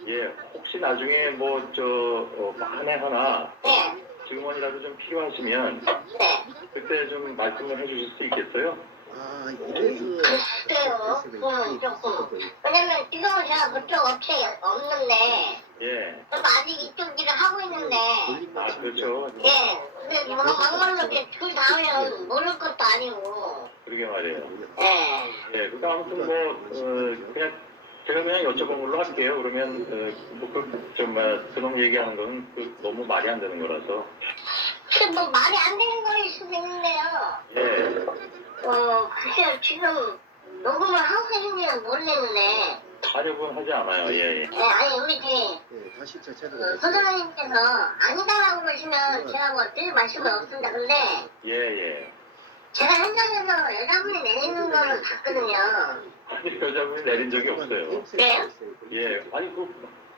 예, 혹시 나중에 만에 하나 증언이라도 좀 필요하시면 그때 좀 말씀을 해주실 수 있겠어요? 글쎄요. 조금. 왜냐면 지금은 제가 그쪽 업체에 없는데. 저도 아직 이쪽 일을 하고 있는데. 그렇죠. 예. 근데 막말로 이렇게 둘 다 하면 모를 것도 아니고. 그러게 말이에요. 예, 그러니까 아무튼 그냥 제가 그냥 여쭤본 걸로 할게요. 그러면 그놈 얘기하는 건 너무 말이 안 되는 거라서. 근데 말이 안 되는 거일 수도 있는데요. 글쎄요, 지금 녹음을 하고 계신지는 모르겠는데. 아니요, 그건 하지 않아요. 예. 아니, 우리 소장님께서 아니다라고 그러시면 제가 드릴 말씀은 없습니다. 근데. 예. 제가 현장에서 여자분이 내리는 거를 봤거든요. 아니, 여자분이 내린 적이 없어요. 그래요? 예. 아니,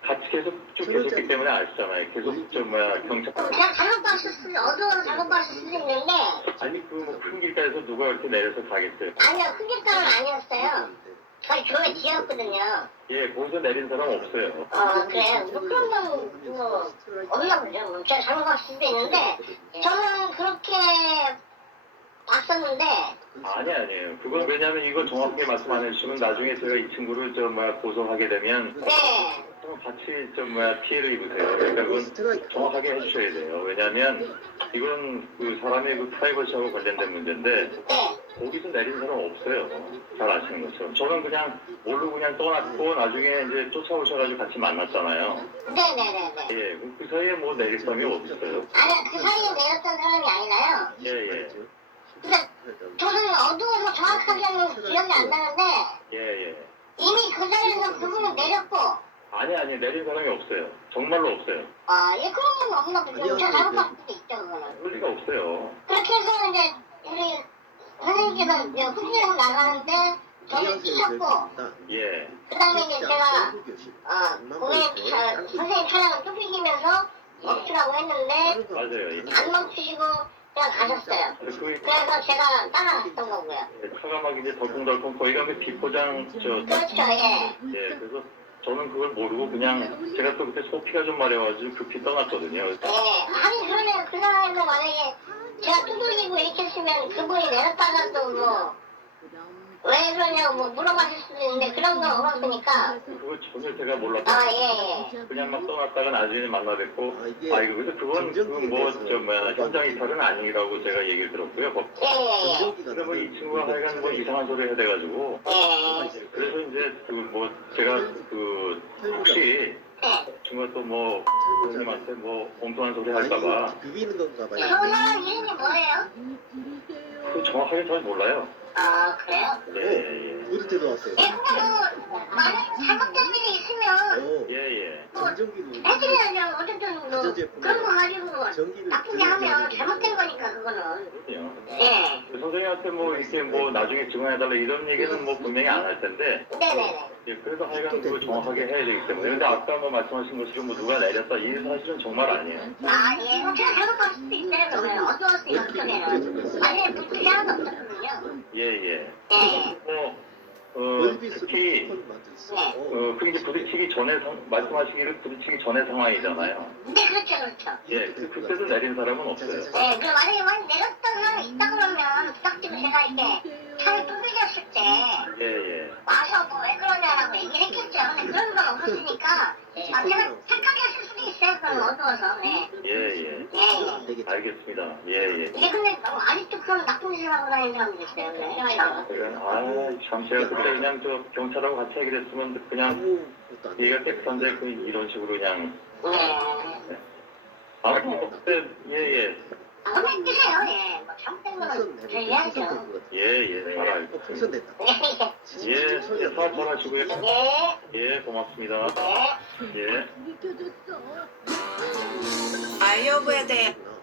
같이 계속 쭉 계셨기 때문에 아시잖아요. 계속 경찰. 제가 잘못 봤을 수도, 어두워서 잘못 봤을 수도 있는데. 아니, 큰 길가에서 누가 이렇게 내려서 가겠어요? 아니요, 큰 길가는 아니었어요. 저희 교회 뒤였거든요. 예, 거기서 내린 사람 없어요. 그래요? 그런 건 없나 보죠. 제가 잘못 봤을 수도 있는데. 저는 그렇게 봤었는데. 아니에요. 그건 왜냐면 이거 정확하게 말씀 안 해주시면 나중에 제가 이 친구를 고소하게 되면. 같이 피해를 입으세요. 그러니까 그건 정확하게 해주셔야 돼요. 왜냐하면 이건 사람의 프라이버시하고 관련된 문제인데 거기서 내린 사람 없어요. 잘 아시는 것처럼. 저는 그냥 모르고 그냥 떠났고 나중에 이제 쫓아오셔가지고 같이 만났잖아요. 네네네네. 예, 그 사이에 뭐 내릴 사람이 없어요. 아니 그 사이에 내렸던 사람이 아니라요. 예, 예. 근데 저는 어두워서 정확하게는 기억이 안 나는데 예, 예. 이미 그 자리에서 그분은 내렸고 아니, 내린 사람이 없어요. 정말로 없어요. 아, 예, 그런 건 없나 보죠. 제가 잘못 봤을 수도 있죠, 그거는. 그럴 리가 없어요. 그렇게 해서 이제 우리 선생님께서 이제 후진으로 나가는데 저를 쫓았고 예. 그 다음에 이제 제가 선생님 차량을 쫓기면서 멈추라고 했는데 맞아요. 예. 안 멈추시고 그냥 가셨어요. 그래서 제가 따라갔던 거고요. 차가 막 이제 덜컹덜컹 거기 가면 비포장 그렇죠, 예. 예, 그래서 저는 그걸 모르고 그냥 제가 또 그때 소피가 좀 마려워가지고 급히 떠났거든요. 예. 아니 그러면 그 상황에서 만약에 제가 두들기고 이렇게 했으면 그분이 내렸다가도 뭐 왜 그러냐고 뭐 물어봤을 수도 있는데 그런 건 없었으니까. 그걸 전혀 제가 몰랐어요. 아, 예. 그냥 막 떠났다가 나중에 만나 뵙고 이거 그래서 그건 현장 이탈은 아니라고 제가 얘기를 들었고요. 예. 근데 뭐 이 친구가 하여간 뭐 이상한 소리 해야 돼가지고 그래서 이제 제가 혹시 친구가 또 뭐 선생님한테 뭐 엉뚱한 소리 할까봐 비비는 건가 그 봐요. 사람 이름이 뭐예요? 그 정확하게 잘 몰라요. 아, 그래요? 예. 우리 때도 왔어요. 예, 근데 뭐 만약에 잘못된 일이 있으면 예. 해드려야죠. 어쨌든 뭐 그런 거 가지고 나쁘게 하면 잘못된 거니까 그거는. 예. 선생님한테 뭐 이렇게 뭐 나중에 증언해달라 이런 얘기는 뭐 분명히 안 할 텐데. 네네네. 예, 그래도 하여간 그걸 정확하게 해야 되기 때문에. 근데 아까 뭐 말씀하신 것처럼 뭐 누가 내렸다 이 사실은 정말 아니에요. 아, 예. 제가 잘못 봤을 수도 있어요. 그러면 어두웠으니까 그쪽에는. 만약에 불빛이 하나도 없었거든요. 예. 특히 그게 부딪히기 전에 말씀하시기를 부딪히기 전에 상황이잖아요. 네, 그렇죠. 예, 그때도 내린 사람은 없어요. 네, 그럼 만약에 내렸던 사람이 있다 그러면 부탁드리고 제가 이렇게 차를 두들겼을 때 예. 와서 뭐 왜 그러냐라고 얘기를 했겠죠. 근데 그런 건 없었으니까 제가 착하게 했을 수도 있어요. 그건 어두워서. 네. 예. 알겠습니다. 예. 근데 아직도 그런 나쁜 짓을 하고 다니는 사람들이 있어요. 참 제가 그때 그냥 경찰하고 같이 얘기를 했으면 그냥 얘가 깨끗한데 이런 식으로 그냥. 네. 아무튼 그때 예. 그만 뜨세요. 예. 뭐 잘못된 거는 저희해야죠. 예. 잘 알고. 풍선됐다. 예. 사업 잘 하시고요. 예. 고맙습니다. 예. 아이오브에 대해